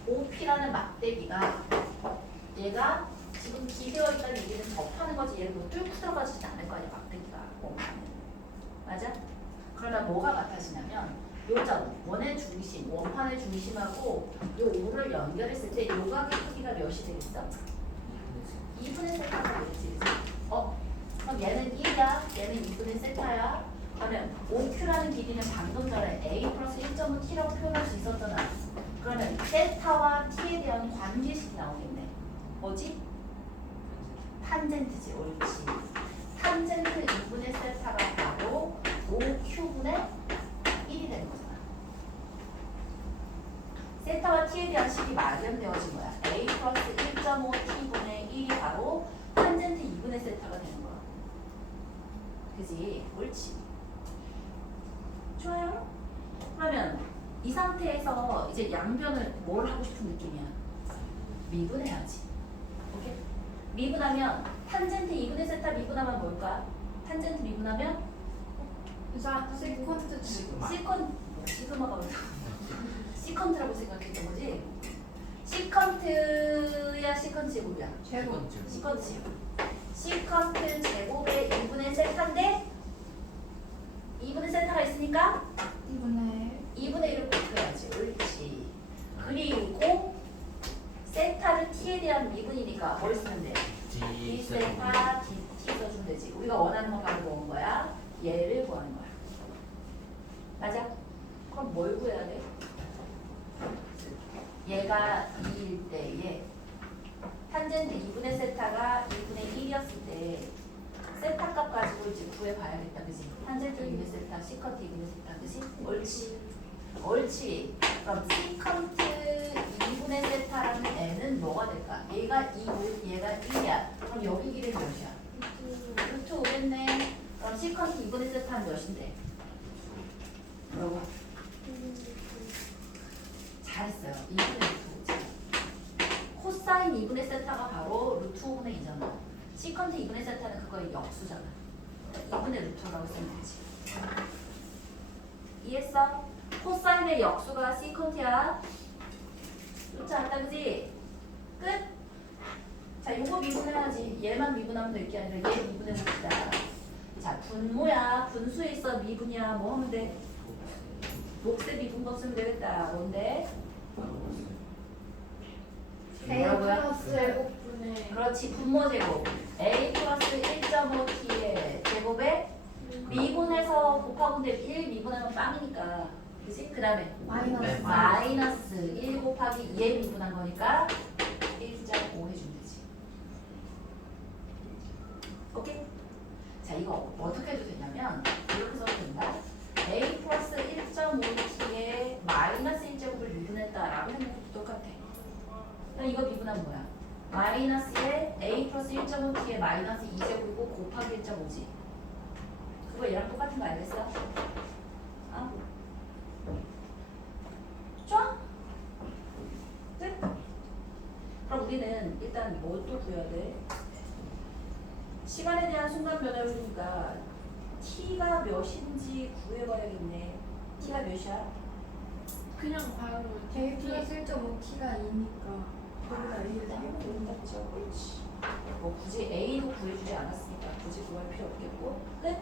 OP라는 막대기가 얘가 지금 기대어 있다는 얘기는 접하는 거지 얘를 뭐 뚫고 들어가지는 않을 거 아니야 막대기가 원판은. 맞아? 그러면 뭐가 같아지냐면 요점, 원의 중심, 원판의 중심하고 요 5를 연결했을 때 요각의 크기가 몇이 되겠어? 2분의 세타가 되겠지. 그럼 얘는 1이야, 얘는 2분의 세타야. 그러면 OQ라는 길이는 방금 전에 A 플러스 1.5t라고 표현할 수 있었잖아. 그러면 세타와 t에 대한 관계식이 나오겠네. 뭐지? 탄젠트지, 옳지. 탄젠트 2분의 세타가 바로 5q분의 1이 되는 거잖아. 세타와 t에 대한 식이 마련되어진 거야. A 플러스 1.5t분의 1이 바로 탄젠트 2분의 세타가 되는 거야. 그지? 옳지. 좋아요? 그러면 이 상태에서 이제 양변을 뭘 하고 싶은 느낌이야? 미분해야지. 오케이? 미분하면 탄젠트 2분의 세타 미분하면 뭘까? 탄젠트 미분하면 세컨트 시그마가 뭐야? 시컨트라고 생각했던 거지? 시컨트야 시컨트 제곱이야? 제곱. 시컨트 제곱. 시컨트 제곱의 2분의 세타인데 2분의 세타가 있으니까 2분의 1을 곱해야지. 옳지. 그리고 세타를 t에 대한 미분이니까 뭘 쓰면 돼? d 세타 dt 써주면 되지. 우리가 원하는 건 바로 뭐인 거야? 얘를 구하는 거야. 맞아? 그럼 뭘 구해야 돼? 얘가 2일 때에 탄젠트 2분의 세타가 2분의 1이었을 때 세타 값 가지고 이제 구해봐야겠다. 그지? 탄젠트 2분의 세타, 시컨트 2분의 세타. 그지? 옳지. 옳지. 그럼 시컨트 2분의 세타라는 애는 뭐가 될까? 얘가 2고 얘가 1이야. 그럼 여기 길이는 몇이야? 루트 5겠네. 그럼 시컨트 2분의 세타는 몇인데? 뭐라고? 잘했어요. 2분의 루트 5지. 시컨트 2분의 세타는 그거의 역수잖아. 2분의 루트라고 쓰면 되지. 이해했어? 코사인의 역수가 시컨트야. 그렇지 않다, 그지? 끝? 자, 요거 미분해야지. 얘만 미분하면 될 게 아니라 얘 미분해봅시다. 자, 분모야. 분수에 있어 미분이야. 뭐 하면 돼? 몫에 미분법 쓰면 되겠다. 뭔데? A 뭐라고요? 플러스 제곱분의 그렇지. 분모 제곱. A 플러스 1.5t의 제곱에 미분해서 곱하면 돼. 1 미분하면 빵이니까. 그치? 그 다음에 마이너스 마이너스 1 곱하기 2에 미분한 거니까 1.5 해주면 되지. 오케이? 자, 이거 어떻게 해도 되냐면 이렇게 써도 된다. A 플러스 1.5t에 마이너스 1제곱을 미분했다라고 하는 것도 똑같아. 그럼 이거 미분하면 뭐야? 마이너스에 A 플러스 1.5t에 마이너스 2제곱이고 곱하기 1.5지. 그거 얘랑 똑같은 거 알겠어? 어? 좋아? 끝? 그럼 우리는 일단 뭐 또 구해야 돼? 시간에 대한 순간 변화를 보니까 t가 몇인지 구해봐야겠네. t가 몇이야? 그냥 바로 A 플러스 1.5t가 2니까 거기다 1을 띄우면 그렇죠. 그렇지. 뭐 굳이 a도 구해주지 않았으니까 굳이 구할 필요 없겠고. 끝?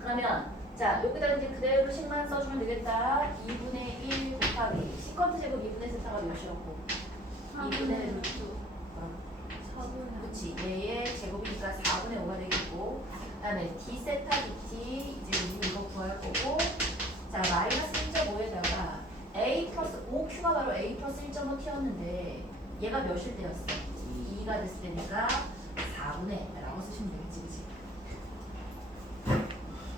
그러면 자 여기다 이제 그대로 식만 써주면 되겠다. 2분의 1 곱하기 시컨트 제곱 2분의 세타가 몇이었고 2분의 루트 4분의 그렇지. 얘의 제곱이니까 4분의 5가 되겠고 그 다음에 d 세타 dt 이제 우리 이거 구할 거고 자 마이너스 1.5에다가 a 플러스 5q가 바로 a 플러스 1.5t였는데 얘가 몇일 때였어? 2가 됐을 때니까 4분의 라고 쓰시면 되겠지 그치?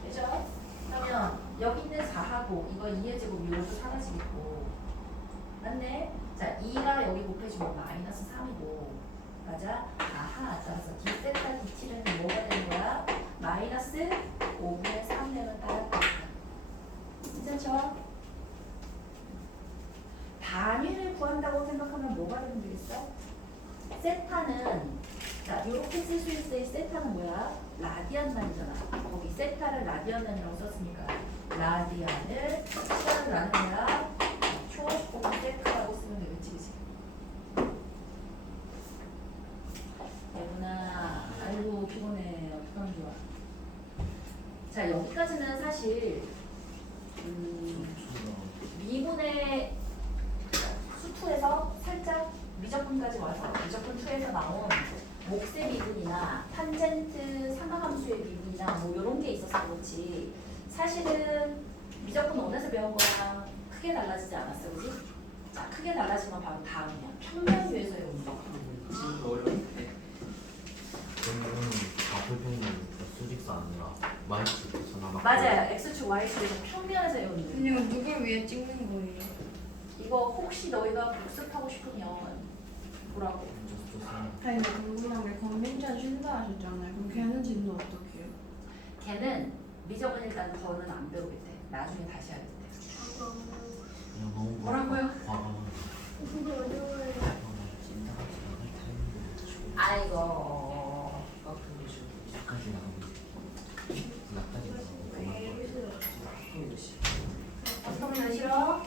그죠? 그러면 여기 있는 4하고 이거 2의 제곱 이것도 사라지겠고 맞네? 자 2가 여기 곱해주면 마이너스 3이고 맞아? 아하 따라서 d 세타 dt는 뭐가 되는 거야? 마이너스 5분의 3 되면 따라가겠다 괜찮죠? 단위를 구한다고 생각하면 뭐가 되면 되겠어? 세타는 자 이렇게 쓸 수 있어. 이 세타는 뭐야? 라디안만이잖아. 거기 세타를 라디안만이라고 썼으니까 라디안을 시간을 나는 거야. 초고속 세타라고 쓰면 되겠지, 그치? 예분아, 아이고 피곤해. 어떡하면 좋아. 자 여기까지는 사실 미분의 수투에서 살짝 미적분까지 와서 미적분 2에서 나온 몫의 미분이나 탄젠트 삼각함수의 미분이나 뭐 이런 게 있어서 그렇지 사실은 미적분 1에서 배운 거랑 크게 달라지지 않았어 그지? 자 크게 달라지면 바로 다음이야 평면유에서의 운동 지금 어려운데. 그러면 좌표평면 수직사 아니라 Y축에서 남았고 맞아요 X축 Y축에서 평면에서의 운동 근데 이거 누굴 위해 찍는 거예요? 이거 혹시 너희가 복습하고 싶으면 보라고 아니 나 궁금한 게 권민찬 쉰다 하셨잖아요. 그럼 걔는 진도 어떻게 해요? 걔는 미적은 일단 더는 안 배우겠대 나중에 다시 하겠대 그냥 너무 뭐라고요? 과감한 그거 어려워요. 찐따같이 나갈 타이밍도 치고 아이고 깎은 게 싫어. 나까지 나가고 깎은 게 싫어. 어떻게 싫어?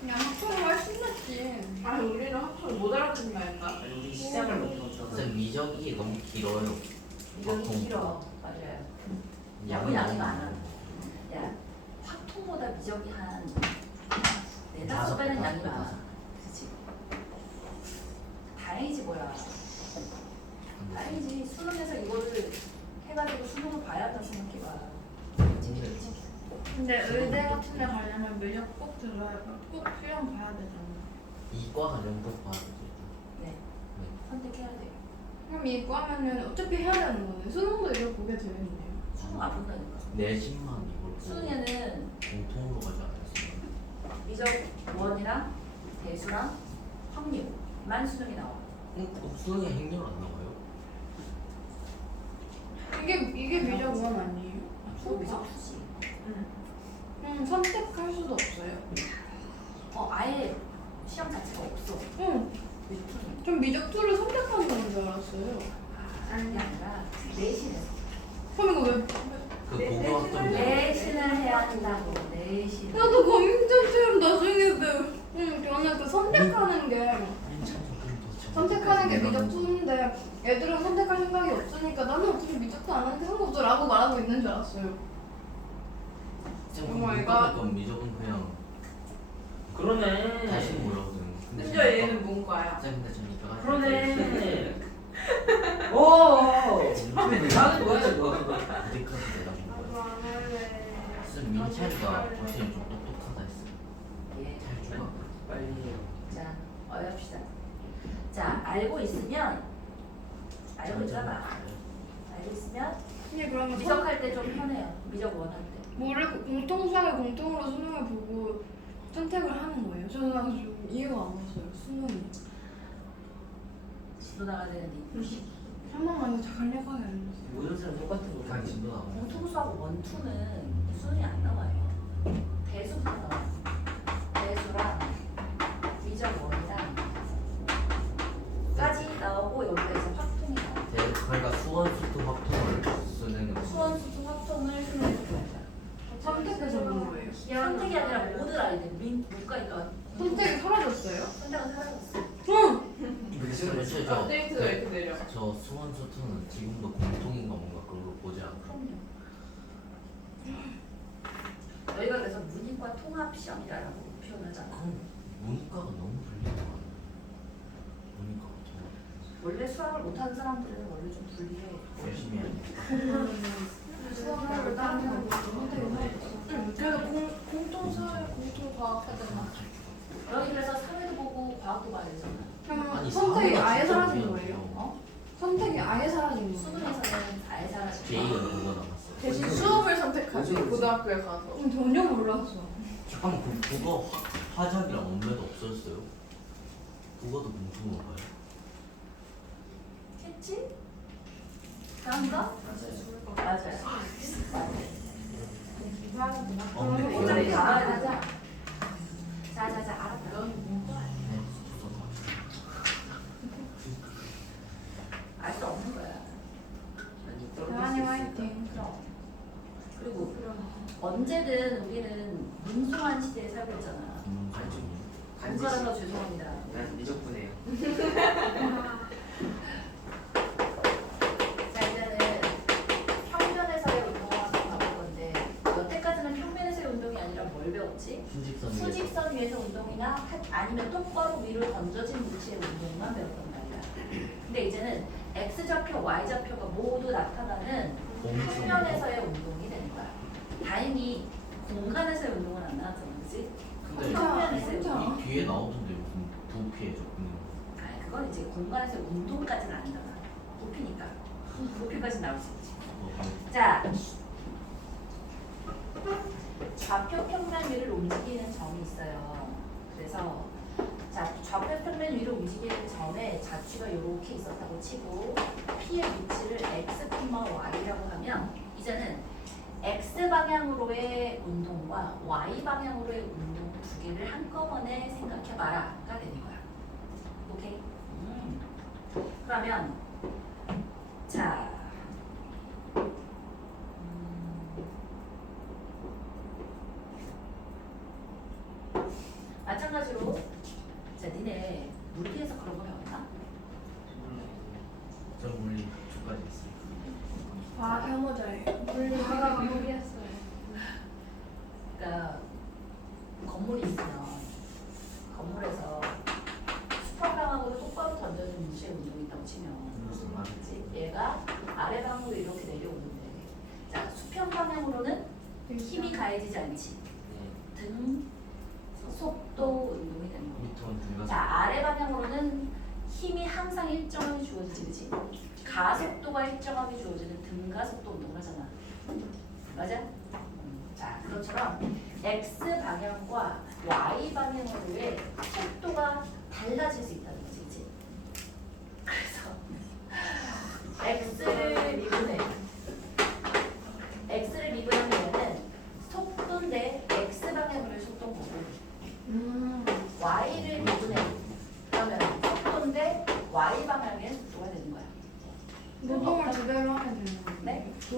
그냥 학교가 훨씬 낫지. 아 우리는 합쳐서 못 알아듣는다 했나? 아니 우리 시작을 못했잖아. 선생님 미적이 너무 길어요 이건 길어 맞아요 양이 양이 많아 야 확통보다 미적이 한 4-5배는 양이 많아 그치? 다행이지 뭐야 다행이지 수능에서 이거를 해가지고 수능을 봐야 한다 생각해봐 근데 의대 같은 데 가려면 면접 꼭 들어야 꼭 시험 봐야 되잖아. 이과 관련도 봐야 되죠 네 선택해야 돼요 그럼 이거 하면은 어차피 해야 되는 거네. 수능도 이걸 보게 되겠네요. 수능 안 본다니까 내신만 이걸 보고 수능에는 공통으로 가지 않았어요 미적 원이랑 대수랑 확률만 수능이 나와 수능에 행렬 안 나와요? 이게 미적 원 아니에요? 또 미적 투지 선택할 수도 없어요. 아예 시험 자체가 없어 응. 미팅. 전 미적 2를 선택하는 건 줄 알았어요. 하는 게 아니라 내신을. 그럼 이거 왜? 그 고교학점 내신을 해야 한다고. 내신. 나도 검정처럼 나중에 저는 그 선택하는 게 선택하는 게 미적 2인데 애들은 선택할 생각이 없으니까 나는 어차피 미적 2 안 하는데 상관없어라고 말하고 있는 줄 알았어요. 지금 어머, 문과할 건 미적은 그냥 그러네. 다시 모여거든. 심지어 얘는 문과야. 쌤 근데 좀 이따가 그러네. 오. 나는 뭐야 이거. 어디까지 내가 준 거야? 안 할래. 쌤 민찬이가 어떻게 좀 똑똑하다 했어. 예. 잘 죽어. 빨리 해요. 자, 어렵시다. 자, 알고 있으면 알고 있잖아. 알고 있으면 근데 그러면 미적할 때 좀 편해요. 미적 원할 때. 뭐를 공통수학을 공통으로 수능을 보고 선택을 하는 거예요. 저는 좀 이해가 안 갔어요. 수능이. 지도 나가야 되는데. 한 번만 이거 잘 해봐야 알려주세요. 모든 사람 똑같은 거. 그냥 진도 나와. 공통수학 원투는 수능이 안 나와요. 대수부터 나와요. 대수랑 미적 원이랑 까지 나오고 여기가 이제 확통이 나와요. 그러니까 수원 수투 확통을 쓰는 수원 수투 확통을 수능에서 배웁니다. 선택해서 보는 거예요. 선택이 아니라 모든 아이들 문과니까 선택이 사라졌어요? 선택은 사라졌어. 응. 저 업데이트가 이렇게 내려. 저 수원 수투는 지금도 공통인가 뭔가 그런 걸 보지 않고 그럼요. 저희가 그래서 문이과 통합 시험이라고 표현하잖아. 그럼 문과가 너무 불리한 거 아니야? 문과가 더 원래 수학을 못하는 사람들은 원래 좀 불리해. 열심히 해야 돼. 수학을 다른 거 선택을 하고 응. 그래서 공통수학, 공통과학 하잖아. 여기 그래서 사회도 보고 과학도 봐야 되잖아. 그러면 아니, 선택이 사회가 아예 진짜 사라진 중요해요. 거예요? 어? 선택이 아예 사라진 거예요? 수능에서는 아예 사라지고. 제이는 그거 남았어. 대신 수업을 선택하죠. 그치. 고등학교에 가서. 전혀 몰랐어. 잠깐만 그거 화작이랑 엄매도 없었어요? 그거도 공통으로 봐요. 했지? 난가? 맞아요. 엄매 오늘 그거 가봐야 되자. 자자자 알았다. 알 수 없는 거야. 대환이 화이팅. 그럼. 그리고 언제든 우리는 민소한 시대에 살고 있잖아. 문과라서 죄송합니다. 난 미적분해요. 자 이제는 평면에서의 운동을 한번 가볼 건데 여태까지는 평면에서의 운동이 아니라 뭘 배웠지? 수직선 수직선 위에서 운동이나 아니면 똑바로 위로 던져진 물체의 운동만 배웠단 말이야. 근데 이제는 X좌표, Y좌표가 모두 나타나는 평면에서의 운동이 되는 거야. 다행히 공간에서의 운동은 안 나왔잖아, 그치? 근데 평면에서의 운동. 이 뒤에 나오던데 무슨 부피에 적는 아, 그건 이제 공간에서의 운동까지는 아니잖아. 부피니까. 부피까지 나올 수 있지. 거. 자, 좌표 평면 위를 움직이는 점이 있어요. 그래서 자 좌표 평면 위로 움직이는 점에 좌표가 이렇게 있었다고 치고 P의 위치를 x, y라고 하면 이제는 x 방향으로의 운동과 y 방향으로의 운동 두 개를 한꺼번에 생각해봐라가 되는 거야. 오케이? 그러면 자. 마찬가지로 자 니네 물리에서 그런 거 배웠나? 저 물리 주까지 있어요. 과학 혐오자예요. 과학 모르겠어요. 그러니까 건물이 있으면 건물에서 수평방향으로 똑바로 던져진 물체의 운동이 있다고 치면 무슨 말이지? 그치? 얘가 아래 방향으로 이렇게 내려오는데 자 수평 방향으로는 힘이 가해지지 않지. 등 속도 운동이 되는 거야. 미터는 들어가서 자 아래 방향으로는 힘이 항상 일정하게 주어지지, 그치? 가속도가 일정하게 주어지는 등가속도 운동을 하잖아. 맞아? 자 그것처럼 x 방향과 y 방향으로의 속도가 달라질 수 있다는 거지, 그치? 그래서 x를 미분하면은 속도인데 x 방향으로의 속도인 거고 y를 미분해 그러면 속도인데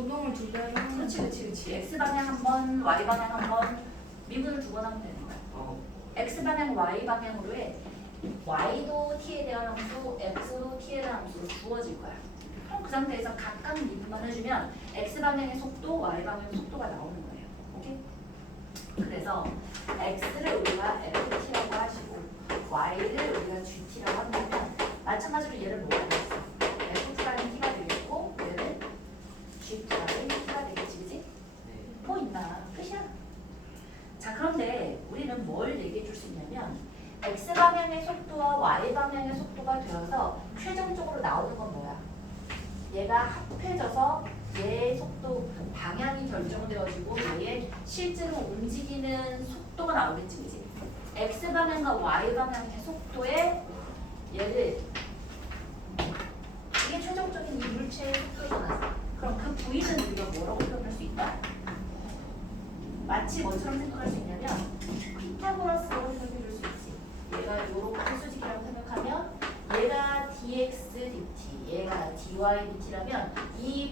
조동을 두 배로 하는 그렇지. x 방향 한 번, y 방향 한 번, 미분을 두 번 하면 되는 거야. x 방향, y 방향으로 해. y도 t에 대한 함수, x도 t에 대한 함수로 주어질 거야. 그럼 그 상태에서 각각 미분만 해주면 x 방향의 속도, y 방향의 속도가 나오는 거예요. 오케이? 그래서 x를 우리가 ft라고 하시고 y를 우리가 gt라고 한다면 마찬가지로 얘를 뭐가 되겠어? ft라는 t가 되겠고 얘는 gt라는 t가 되겠지, 그치? 뭐 있나? 끝이야. 자, 그런데 우리는 뭘 얘기해 줄 수 있냐면 x 방향의 속도와 y 방향의 속도가 되어서 최종적으로 나오는 건 뭐야? 얘가 합해져서 얘의 속도 방향이 결정되어지고 얘의 실제로 움직이는 속도가 나오겠지, 그치? x 방향과 y 방향의 속도에 얘를 이게 최종적인 이 물체의 속도잖아. 그럼 그 부위는 우리가 뭐라고 표현할 수 있다? 마치 뭐처럼 생각할 수 있냐면 피타고라스로 표현해 줄 수 있지. 얘가 이렇게 수직이라고 생각하면 얘가 dx dt, 얘가 dy dt라면 이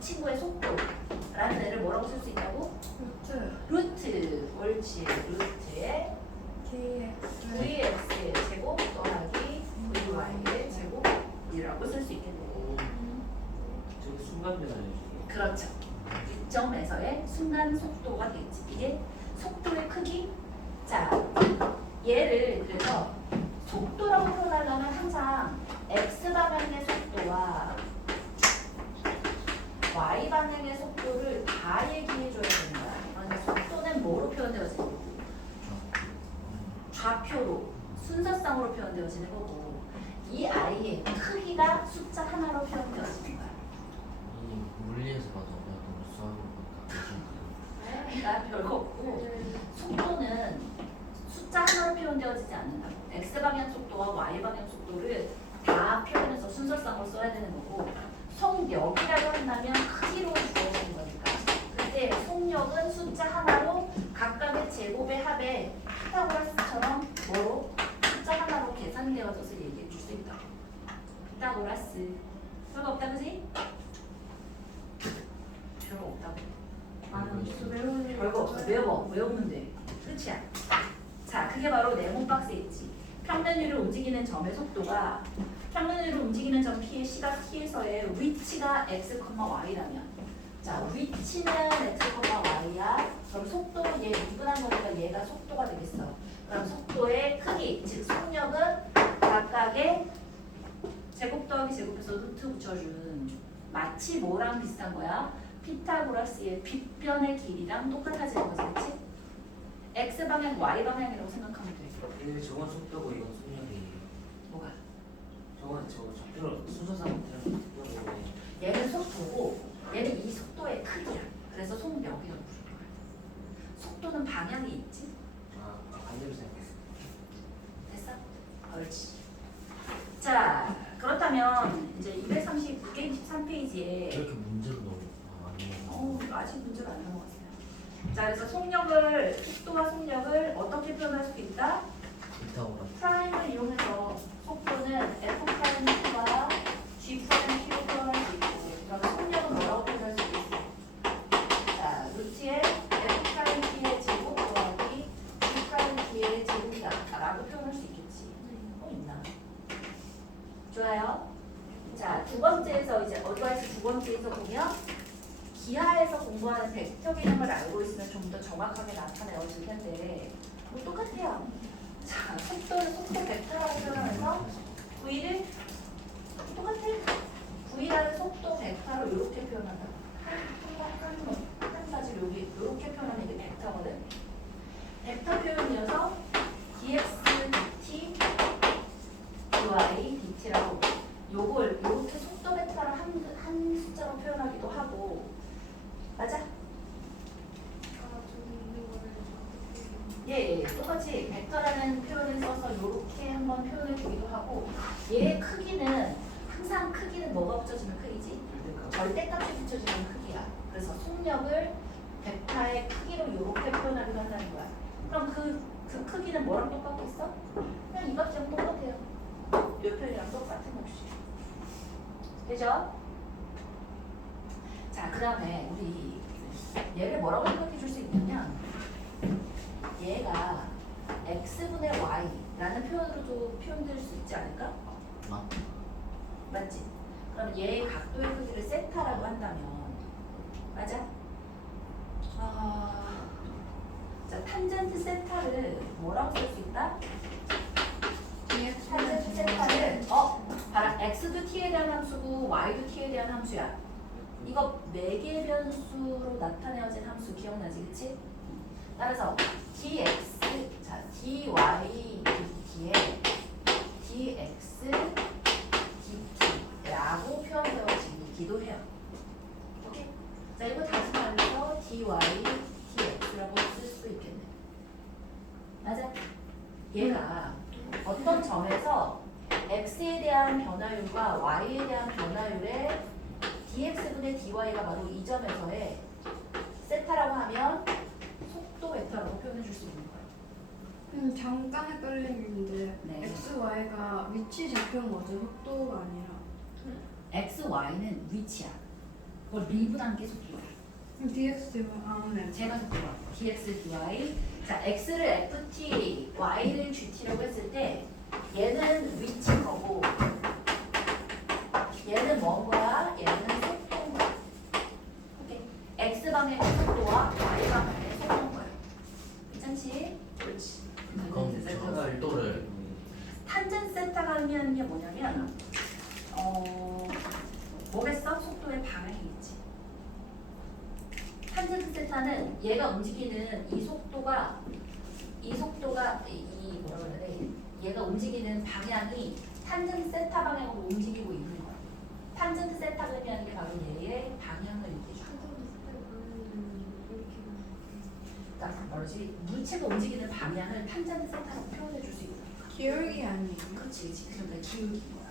친구의 속도라는 애를 뭐라고 쓸 수 있냐고? 루트. 옳지. 루트에 KX vx의 제곱 더하기 vy의 제곱이라고 쓸 수 있겠네. 저기 순간 변화예요. 그렇죠. 이점에서의 순간 속도가 되겠지. 이게 속도의 크기. 자, 얘를 그래서 속도라고 표현하려면 항상 x 방향의 속도와 y 방향의 속도를 다 얘기해줘야 되는 거야. 그러니까 속도는 뭐로 표현되어지는 거고, 좌표로 순서상으로 표현되어지는 거고, 이 아이의 크기가 숫자 하나로 표현되어지는 거야. 이 물리에서 봐도 내가 너무 수학을 보니까 나 별거 없고 속도는 숫자 하나로 표현되어지지 않는다고. x 방향 속도와 y 방향 속도를 다 표현해서 순서상으로 써야 되는 거고, 속력이라고 한다면 크기로 주어지는 거니까 그때 속력은 숫자 하나로 각각의 제곱의 합에 피타고라스처럼 뭐로 숫자 하나로 계산되어져서 얘기해 줄 수 있다. 피타고라스. 별거 없다, 그지? 별거 없다고. 별거 없어. 외우면 돼. 끝이야. 자, 그게 바로 네모 박스에 있지. 평면 위를 움직이는 점의 속도가 평면 위를 움직이는 점 P의 시각 T에서의 위치가 x, y라면, 자, 위치는 x, y야. 그럼 속도 얘 미분한 거니까 얘가 속도가 되겠어. 그럼 속도의 크기, 즉 속력은 각각의 제곱 더하기 제곱해서 루트 붙여준 마치 뭐랑 비슷한 거야? 피타고라스의 빗변의 길이랑 똑같아지는 거지, 그치? x 방향, y 방향이라고 생각하면 돼. 근데 저건 속도고 이건 속력이에요. 뭐가? 저건 저 좌표로 순서상 들어가는 속도고 얘는 속도고 얘는 이 속도의 크기야. 그래서 속력이라고 부르는 거야. 속도는 방향이 있지? 반대로 생각했어. 됐어? 옳지. 자, 그렇다면 이제 239개 23페이지에 이렇게 문제로 너무 아니에요. 아직 문제가 안 넘어갔어요. 자, 그래서 속도와 속력을 어떻게 표현할 수 있다? 피타고라스 프라임을 이용해서 속도는 f 프라임 t와 g 프라임 t로 표현할 수 있고, 그럼 속력은 뭐라고 표현할 수 있겠어? 자, 루트에 f 프라임 t의 제곱 더하기 g 프라임 t의 제곱이다 라고 표현할 수 있겠지. 있나? 좋아요. 자, 두 번째에서 이제 어디 갈지 두 번째에서 보면 기하에서 공부하는 벡터 개념을 알고 있으면 좀 더 정확하게 나타내어질 텐데 뭐 똑같아요. 자, 속도를 속도 벡터라고 표현해서 V를 똑같아. V라는 속도 벡터로 이렇게 표현한다. 한 가지를 여기 이렇게 표현하는 게 벡터거든. 벡터 표현이어서 dx, dt, dy, dt라고 요걸 이렇게 속도 벡터를 한 숫자로 표현하기도 하고. 맞아? 예, 똑같이 벡터라는 표현을 써서 이렇게 한번 표현해 주기도 하고, 얘의 크기는 항상 크기는 뭐가 붙여지면 크기지? 절대값이 붙여지는 크기야. 그래서 속력을 벡터의 크기로 이렇게 표현하기도 한다는 거야. 그럼 그 크기는 뭐랑 똑같겠어? 그냥 이 값이랑 똑같아요. 이 표현이랑 똑같은 값이. 되죠? 자, 그 다음에 우리 얘를 뭐라고 생각해 줄 수 있냐면 얘가 x분의 y라는 표현으로도 표현될 수 있지 않을까? 맞지? 그럼 얘의 각도의 크기를 세타라고 한다면 맞아? 자, 탄젠트 세타를 뭐라고 쓸 수 있다? 탄젠트 세타를 봐라. x도 t에 대한 함수고 y도 t에 대한 함수야. 이거 매개 변수로 나타내어진 함수 기억나지, 그치? 따라서 dx, 자 dy dt에 dx dt라고 표현되어지기도 해요. 오케이? 자, 이거 다시 말해서 dy dx라고 쓸 수 있겠네. 맞아? 얘가 어떤 점에서 x에 대한 변화율과 y에 대한 변화율의 dx분의 dy가 바로 이 점에서의 세타라고 하면 속도 벡터라고 표현해 줄 수 있는 거예요. 잠깐 헷갈리는데 네. x, y가 위치 좌표인 거죠? 속도가 아니라. x, y는 위치야. 그걸 미분한 게 속도야. dx 되면 네. 제가 속도가 dx, dy. 자, x를 ft, y를 gt라고 했을 때 얘는 위치인 거고 얘는 뭔 거야? 얘는 속도인 거야. 오케이. x 방향의 속도와 y 방향의 속도인 거야. 괜찮지? 그렇지. 그럼 저 속도를 탄젠트 세타가 하는 게 뭐냐면 뭐겠어? 속도의 방향이 있지. 탄젠트 세타는 얘가 움직이는 이 속도가 이 뭐라고 해야 돼? 얘가 움직이는 방향이 탄젠트 세타 방향으로 움직이고 있는 거야. 탄젠트 세타가 의미하는 게 바로 얘의 방향을 얘기해 줘. 그러니까 뭐지? 물체가 움직이는 방향을 탄젠트 세타라고 표현해 줄 수 있는 거야. 기울기 아니에요? 그렇지, 그러니까 기울기인 거야.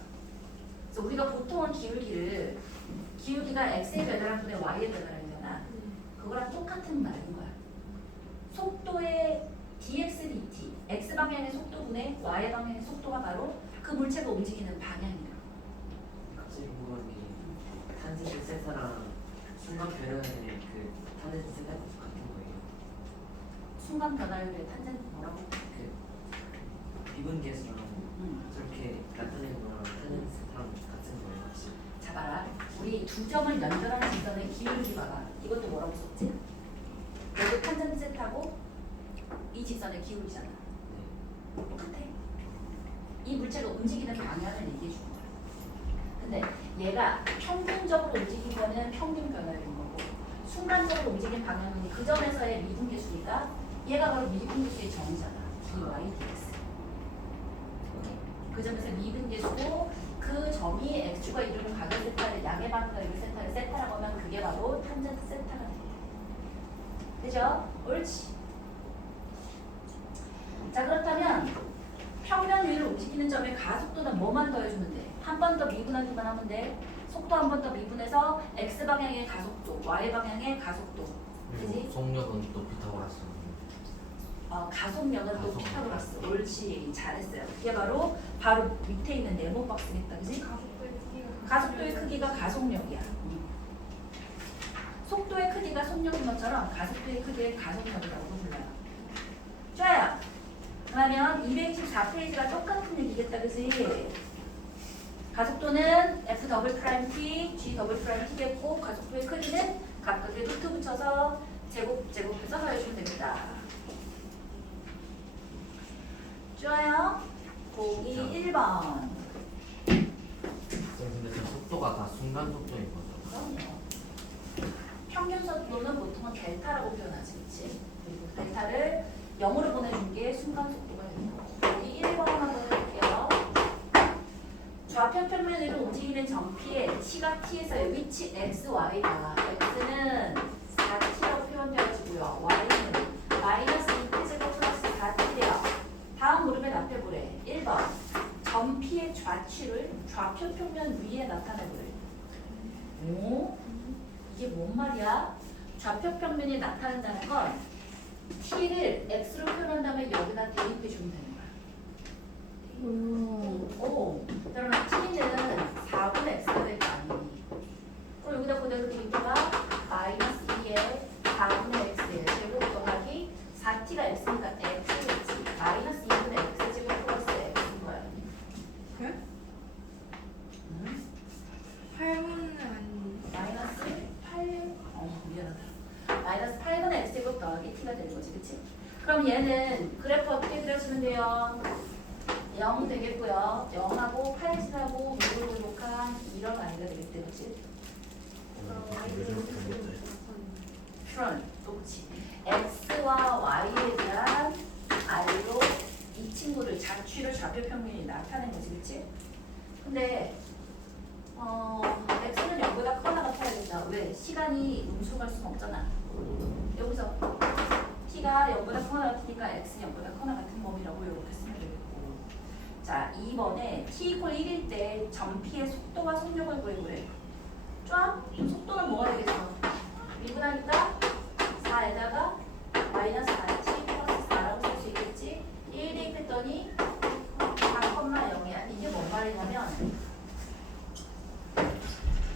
그래서 우리가 보통은 기울기가 x에 배달한 분의 y에 배달하잖아. 그거랑 똑같은 말인 거야. 속도의 dx dt, x 방향의 속도분의 y 방향의 속도가 바로 그 물체가 움직이는 방향이야. 갑자기 궁금한 게 탄젠트 세타랑 순간 변화의 그 탄젠트 세타 같은 거예요. 순간 변화율의 탄젠트 뭐라고? 그 미분 계수랑 저렇게 나타내는 거랑 탄젠트 세타랑 같은 거예요, 혹시? 자, 봐라. 우리 두 점을 연결하는 직선의 기울기 봐봐. 이것도 뭐라고 썼지? 여기 탄젠트 세타고 이 직선의 기울기잖아. 네. 똑같아. 이 물체가 움직이는 방향을 얘기해 주는 거야. 근데 얘가 평균적으로 움직인 거는 평균 변화율인 거고 순간적으로 움직인 방향은 그 점에서의 미분계수니까 얘가 바로 미분계수의 정의잖아. dy dx. 오케이? 그 점에서 미분계수고 그 점이 x축과 이루는 가격 세타를 양의 방향과 이루 세타를 세타라고 하면 그게 바로 탄젠트 세타가 돼. 그죠? 옳지. 자, 그렇다면 평면 위를 움직이는 점의 가속도는 뭐만 더해주면 돼? 한 번 더 미분하기만 하면 돼. 속도 한 번 더 미분해서 x 방향의 가속도, y 방향의 가속도. 그지? 그리고 속력은 또 피타고라스. 가속력은 또 가속. 피타고라스. 옳지, 잘했어요. 그게 바로 밑에 있는 네모 박스겠다, 그지? 가속도의 크기가 가속력이야. 속도의 크기가 속력인 것처럼 가속도의 크기를 가속력이라고 불러요. 좋아요. 그러면 224페이지가 똑같은 얘기겠다, 그지? 가속도는 F 더블 프라임 T, G 더블 프라임 T겠고 가속도의 크기는 각각의 루트 붙여서 제곱해서 더해주면 됩니다. 좋아요. 보기 1번. 근데 저 속도가 다 순간 속도인 거죠. 그럼요. 평균 속도는 보통은 델타라고 표현하지, 그치? 그리고 델타를 0으로 보내준 게 순간 속도가 되는 거고. 보기 1번 한번 해볼게요. 좌표 평면 위로 움직이는 점피의 t가 t에서의 위치 x, y가 x는 4t라고 표현되어지고요. y는 마이너스 2t제곱 플러스 4t래요. 다음 무릎에 나타내보래. 1번 점피의 좌치를 좌표 평면 위에 나타내보래. 오? 이게 뭔 말이야? 좌표 평면이 나타난다는 건 t를 x로 표현한다면 여기다 대입해주면 되는 거야. 오, 그러면 t는 4분의 x가 될 거 아니니? 그럼 여기다 그대로 대입해봐. 거지, 그치? 그럼 얘는 그래프 어떻게 그려주면 돼요? 0 되겠고요. 0하고 8 지나고 무골골목한 이런 아이가 되겠대, 그치? 그런 똑같이 x와 y에 대한 r로 이 친구를 좌취를 좌표 평면이 나타낸 거지, 그치? 근데 x는 0보다 크거나 같아야 된다. 왜? 시간이 음수로 갈 수는 없잖아. 여기서 t가 0보다 크거나 같으니까 x는 0보다 크거나 같은 범위라고 이렇게 쓰면 되겠고. 자, 2번에 t = 1일 때 전피의 속도와 속력을 구해보래. 좋아? 그럼 속도는 뭐가 되겠어? 미분하니까 4에다가 마이너스 4t 플러스 4라고 쓸 수 있겠지? 1 대입했더니 4,0이야. 이게 뭔 말이냐면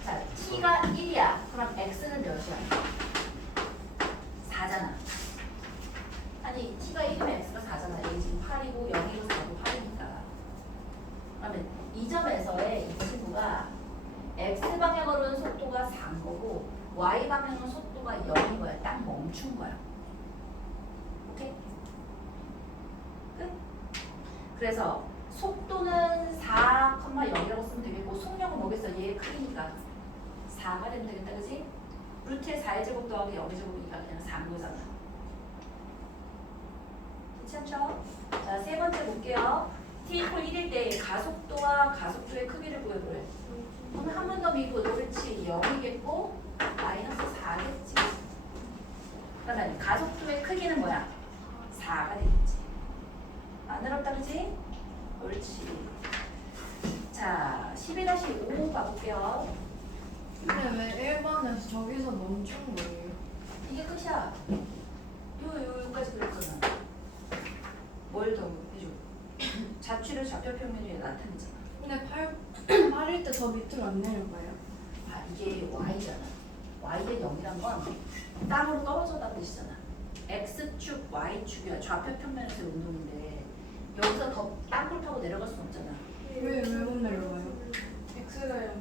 자, t가 1이야. 그럼 x는 몇이야? 4잖아. 아니, t가 1이면 x가 4잖아. 여기 지금 8이고 0이고 4고 8이니까. 그러면 이 점에서의 이 친구가 x방향으로는 속도가 4인 거고 y방향으로는 속도가 0인 거야. 딱 멈춘 거야. 오케이? 끝? 그래서 속도는 4,0이라고 쓰면 되겠고 속력은 뭐겠어? 얘의 크기니까 4가 되면 되겠다. 그치? 루트의 4의 제곱 더하기 0의 제곱이니까 그냥 4인 거잖아. 괜찮죠? 자, 세 번째 볼게요. t = 1일 때 가속도와 가속도의 크기를 구해보래. 그러면 한 번 더 미분. 그렇지. 0이겠고 마이너스 4겠지. 그러면 가속도의 크기는 뭐야? 4가 되겠지. 안 어렵다, 그지? 옳지. 자, 11-5 가볼게요. 근데 왜 1번에서 저기서 멈춘 거예요? 이게 끝이야. 여기까지 그랬잖아. 뭘 더 해줘? 좌취를 좌표 평면에 나타내잖아. 근데 8일 때 더 밑으로 안 내려가요? 아, 이게 y잖아. y의 0이란 건 땅으로 떨어져다는 뜻이잖아. x축, y축이야. 좌표 평면에서 운동인데 여기서 더 땅굴 파고 내려갈 수는 없잖아. 왜 못 내려가요? X가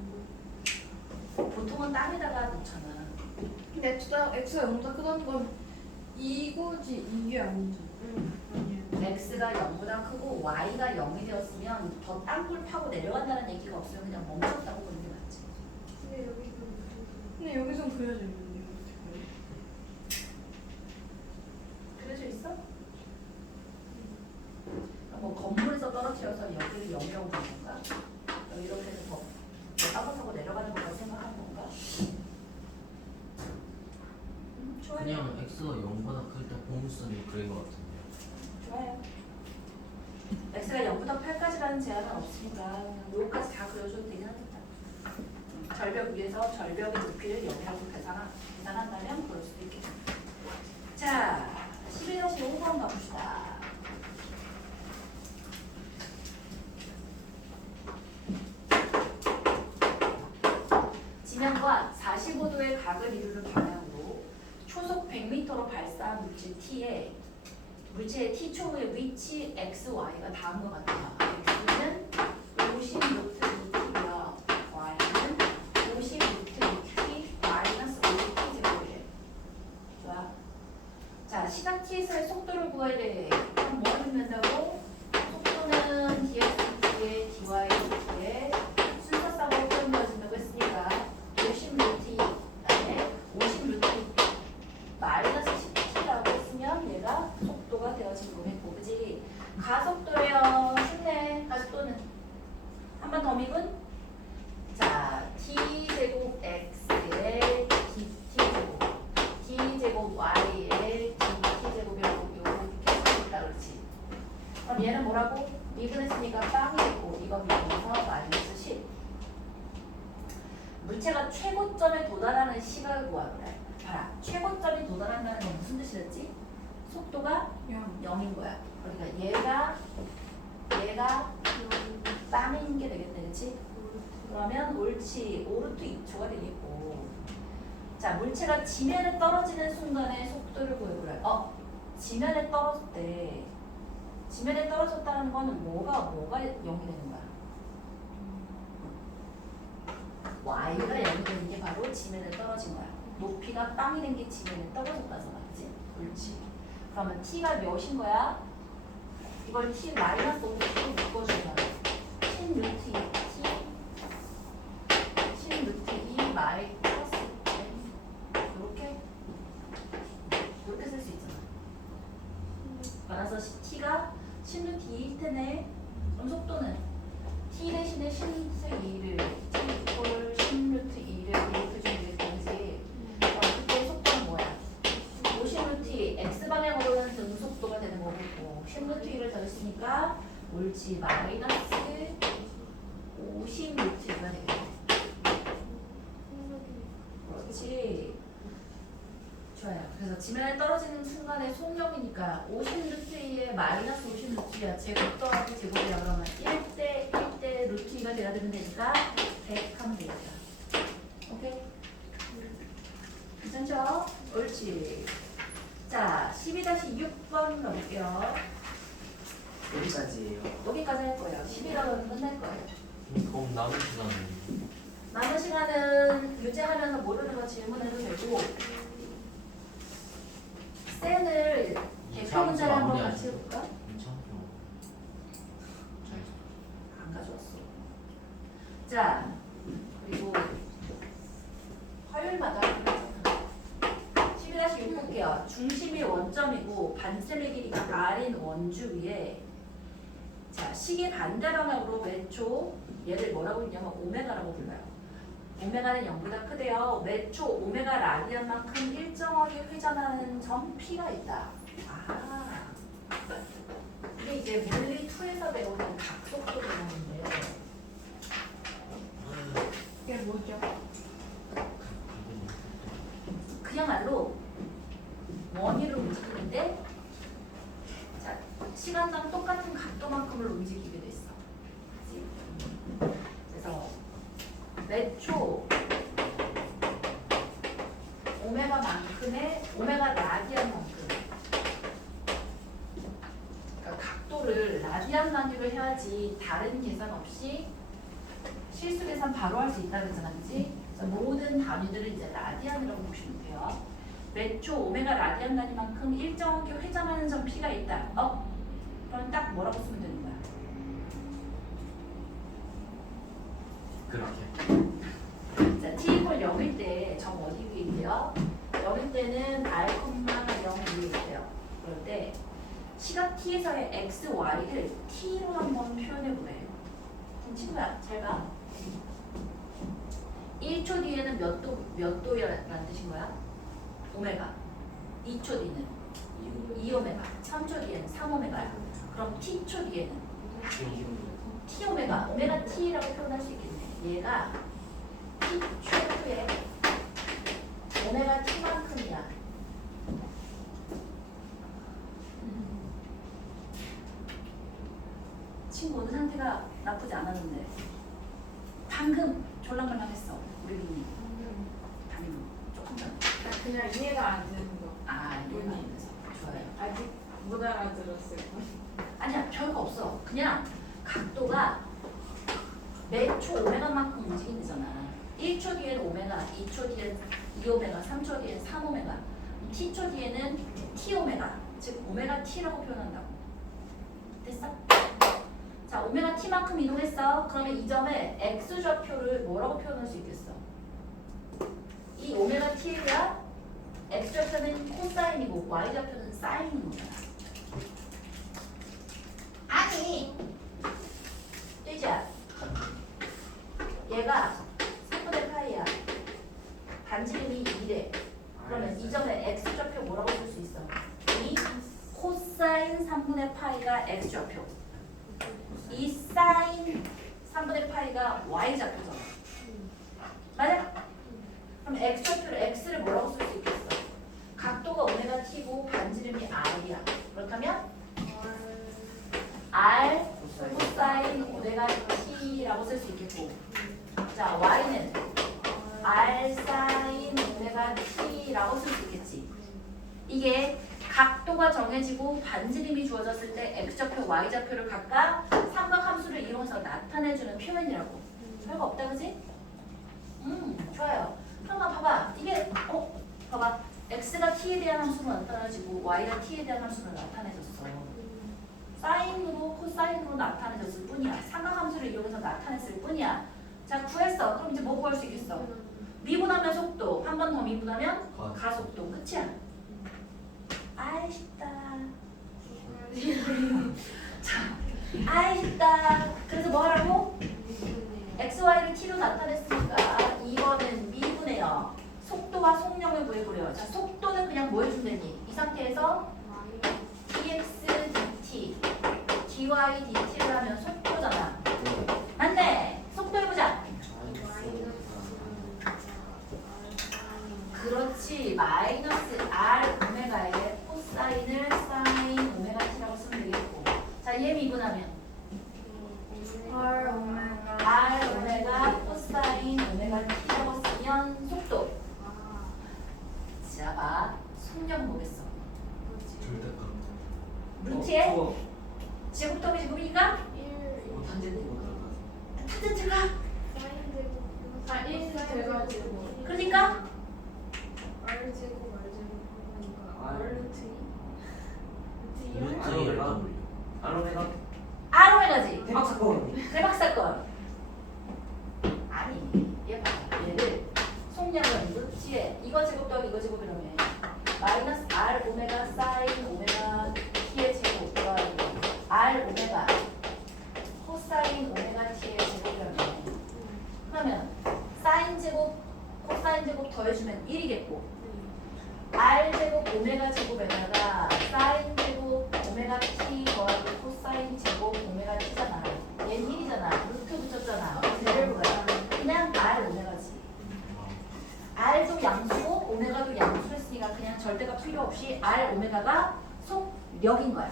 보통은 땅에다가 놓잖아. 근데 X가 0보다 크다는 건 이거지 이게 아니죠. x가 0보다 크고 y가 0이 되었으면 더 땅굴 파고 내려간다는 얘기가 없으면 그냥 멈췄다고 보는 게 맞지. 근데 여기선 그려져 있는데 그려져 있어? 뭐 건물에서 떨어뜨려서 여기를 0이라고 보는 건가? 이렇게 해서 더 땅굴 파고 내려가는 것까 생각하는 건가? 좋아요. 그냥 x가 0보다 클 때 보물선이 그린 것 같은데요. 좋아요. x가 0부터 8까지라는 제한은 없으니까 여기까지 다 그려줘도 되긴 하겠다. 절벽 위에서 절벽의 높이를 0이라고 계산한다면 그럴 수도 있겠다. 자, 11-5번 가봅시다. 지면과 45도의 각을 이루는 방향으로 초속 100m로 발사한 물질 T에 물체의 T초의 위치 x, y가 다음과 같다. x는 50 루트 2t고요. y는 50 루트 2t 마이너스 50t 제곱이래. 좋아. 자, 시간 t에서의 속도를 구해야 돼. 그럼 뭐 하면 된다고? 속도는 dx, dy, dt에 순서쌍으로 표현되어진다고 했으니까 50 루트 2, 그다음에 50 루트 2t 마이너스 10t라고 했으면 얘가 속도가 되어진 거겠고, 그지? 가속도래요. 쉽네. 가속도는 한 번 더 미분. 자, t 제곱 x에 dt 제곱, d 제곱 y에 dt 제곱이라고 이렇게 있다, 그렇지? 그럼 얘는 뭐라고? 미분했으니까 빵이고 이거 미분해서 마이너스 10. 물체가 최고점에 도달하는 시각을 구하래. 봐라, 최고점에 도달한다는 건 무슨 뜻이었지? 속도가 0인 거야. 그러니까 얘가 빵인 게 되겠네, 그렇지? 그러면 옳지, 5루트 2초가 되겠고. 자, 물체가 지면에 떨어지는 순간의 속도를 구해보래. 지면에 떨어졌대. 지면에 떨어졌다는 거는 뭐가 0이 되는 거야? y가 0이 되는 게 바로 지면에 떨어진 거야. 높이가 빵이 된 게 지면에 떨어졌다잖아, 그치? 옳지. 그러면 t가 몇인 거야? 이걸 t 마이너스 5로 묶어주는 거야. sin 루트 2t sin 루트 2 마이너스 이렇게 쓸 수 있잖아. 따라서 t가 sin 루트 2일 테네. 그럼 속도는 t 대신에 sin 루트 2를 t 이꼴 sin 루트 2를 이렇게 주면 되지. 그때 속도는 뭐야? 50 루트 2 x 방향으로는 등속도가 되는 거고 10 루트 2를 더했으니까 옳지 마이너스 50 루트 2가 되겠네. 그렇지. 좋아요. 그래서 지면에 떨어지는 순간의 속력이니까 50 루트 2에 마이너스 50 루트 2야. 제곱 더하기 제곱이야. 그러면 1대 1대 루트 2가 돼야 되면 되니까 100 하면 되겠다. 오케이? 괜찮죠? 옳지. 자, 12-6번 넣을게요. 여기까지예요. 여기까지 할 거예요. 11월은 끝날 거예요. 그럼 남은 시간은 남은 시간은 유지하면서 모르는 거 질문해도 되고 셀을 대표 문제를 한번 같이 해볼까? 괜찮죠. 안 가져왔어. 자, 그리고 화요일마다 12-6 볼게요. 중심이 원점이고 반쌤의 길이가 r인 원주 위에 자, 시계 반대 방향으로 몇 초 얘를 뭐라고 했냐면 오메가라고 불러요. 오메가는 0보다 크대요. 몇 초 오메가 라디안만큼 일정하게 회전하는 점 P가 있다. 아, 이게 이제 물리 2에서 배우는 각속도 배우는데 이게 뭐죠? 그야말로 원위로 움직이는데 자, 시간당 똑같은 각도만큼을 움직이게 됐어. 그치? 그래서 몇 초 오메가만큼의 오메가 라디안만큼 그러니까 각도를 라디안 단위로 해야지 다른 계산 없이 실수 계산 바로 할 수 있다 그랬잖아, 그치? 그래서 모든 단위들을 이제 라디안이라고 보시면 돼요. 몇 초 오메가 라디안 단위만큼 일정하게 회전하는 점 P가 있다. 그럼 딱 뭐라고 쓰면 되는 거야? 그렇게. 자, t 이퀄 0일 때 점 어디 위에 있대요? 0일 때는 r, 0 위에 있대요. 그럴 때 시각 t에서의 x, y를 t로 한번 표현해 보래. 그럼 친구야, 잘 봐. 1초 뒤에는 몇 도라는 뜻인 거야? 오메가. 2초 뒤는 2오메가. 3초 뒤에는 3오메가야. 그럼 t초 뒤에는 t오메가. 오메가 t라고 표현할 수 있겠네. 얘가 t초 후에 오메가 t만큼이야. 친구 오늘 상태가 나쁘지 않았는데 방금 졸랑말랑했어. 우리 민이 방금 조금 전. 그냥 이해가 안 되는 거. 아, 이해가 안 돼서 좋아요. 아직 못 알아들었을 거. 아니야, 별거 없어. 그냥 각도가 몇 초 오메가만큼 움직인다잖아. 1초 뒤에는 오메가, 2초 뒤에는 2오메가, 3초 뒤에는 3오메가, t초 뒤에는 t오메가, 즉 오메가 t라고 표현한다고. 됐어? 자, 오메가 t만큼 이동했어. 그러면 이 점에 x좌표를 뭐라고 표현할 수 있겠어? 이 오메가 t가 x좌표는 코사인이고 y좌표는 사인인 거야. 아니, 뜨자. 얘가 3분의 파이야. 반지름이 2래. 그러면 이 점에 x좌표 뭐라고 쓸 수 있어? 이 코사인 3분의 파이가 x좌표. 이 사인 3분의 파이가 y좌표잖아. 맞아? 그럼 x좌표를 x를 뭐라고 쓸 수 있겠어? 각도가 오메가 t고 반지름이 r이야. 그렇다면 r 코사인 오메가 t라고 쓸 수 있겠고, 자 y는 r 사인 오메가 t라고 쓸 수 있겠지. 이게 각도가 정해지고 반지름이 주어졌을 때 x좌표, y좌표를 각각 삼각함수를 이용해서 나타내주는 표현이라고. 별거 없다, 그지? 좋아요. 그럼 봐봐. 이게 봐봐. x가 t t에 대한 함수로 나타나지고 y가 t에 대한 함수로 나타내졌어. 사인으로 코사인으로 나타내졌을 뿐이야. 삼각함수를 이용해서 나타냈을 뿐이야. 자, 구했어. 그럼 이제 뭐 구할 수 있겠어? 미분하면 속도, 한 번 더 미분하면 가속도. 끝이야. 아이 쉽다. 자, 아이 쉽다. 그래서 뭐 하라고? x, y를 t로 나타냈으니까 이거는 미분해요. 속도와 속력을 구해보래요. 자, 속도는 그냥 뭐 해주면 되니? 이 상태에서 dx, dt, dy, dt를 하면 속도잖아. 맞네. 속도 해보자. 그렇지. 마이너스 r 오메가에 코사인을 사인 오메가 t라고 쓰면 되겠고. 자, 얘 미분하면 R 오메가 r 오메가 코사인 오메가 t라고 쓰면 속도. 자, 봐. 속력은 뭐겠어? 절대값. 루트에 제곱 더하기 제곱이니까 탄젠트 못 들어가서. 탄젠트가 아, 1 돼가지고. 그러니까 R 제곱 R 제곱 아, R 루트 2. 루트 1W. 아로메가 r 오메가지. 대박 사건. 대박 사건. 아니, 얘 봐. 얘를 속력은 루트에 이거 제곱 더하기 이거 제곱이라며. 마이너스 r 오메가 사인 오메가 t의 제곱 더하기 r 오메가 코사인 오메가 t의 제곱이라며. 그러면 사인 제곱 코사인 제곱 더해주면 1이겠고 r 제곱 오메가 제곱에다가 사인 제곱 오메가 t 더하기 코사인 제곱 오메가 t잖아. 얘는 1이잖아. 루트 붙였잖아. 얘를 뭐야? 그냥 r 오메가지. r도 양수고 오메가도 양수했으니까 그냥 절대값 필요 없이 r 오메가가 속력인 거야.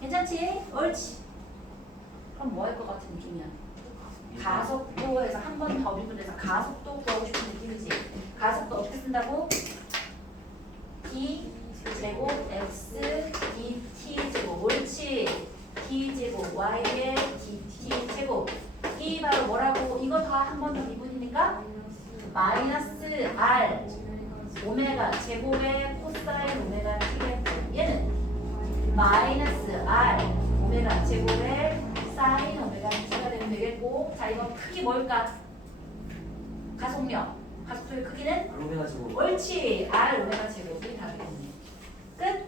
괜찮지? 옳지. 그럼 뭐 할 것 같은 느낌이야? 가속도에서 한 번 더 미분해서 가속도 구하고 싶은 느낌이지. 가속도 어떻게 쓴다고? d 제곱 x dt 제곱. 옳지. d 제곱 y의 dt 제곱. 이 바로 뭐라고? 이거 다 한 번 더 미분이니까 마이너스 r 오메가 제곱의 코사인 오메가 t겠고 얘는 마이너스 r 오메가 제곱의 사인 오메가 t가 되면 되겠고. 자, 이건 크기 뭘까? 가속력. 가속도의 크기는 아로메가 제곱. 옳지. r 오메가 제곱이 답이겠네. 끝.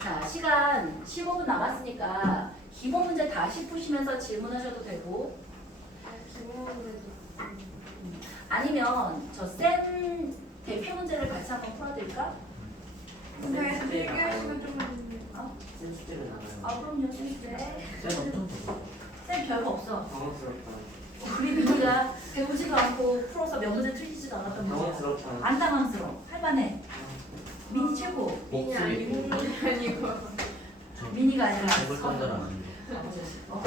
자, 시간 15분 남았으니까 기본 문제 다시 푸시면서 질문하셔도 되고 아니면 저 센 대표 문제를 같이 한번 풀어드릴까? 근데 얘기할 시간 좀 있는데. 센 숙제를 나가요. 아, 그럼요. 센 쌤 엄청 좋아. 쌤 별거 없어. 당황스럽다. 우리 민이가 배우지도 않고 풀어서 몇 문제 틀리지도 않았던 문제야. 당황스럽다. 안 당황스러워. 할만해. 민이 최고. 민이 아니고 민이 아니고. 저 민이가 아니라 해볼 건줄 아는데. 어,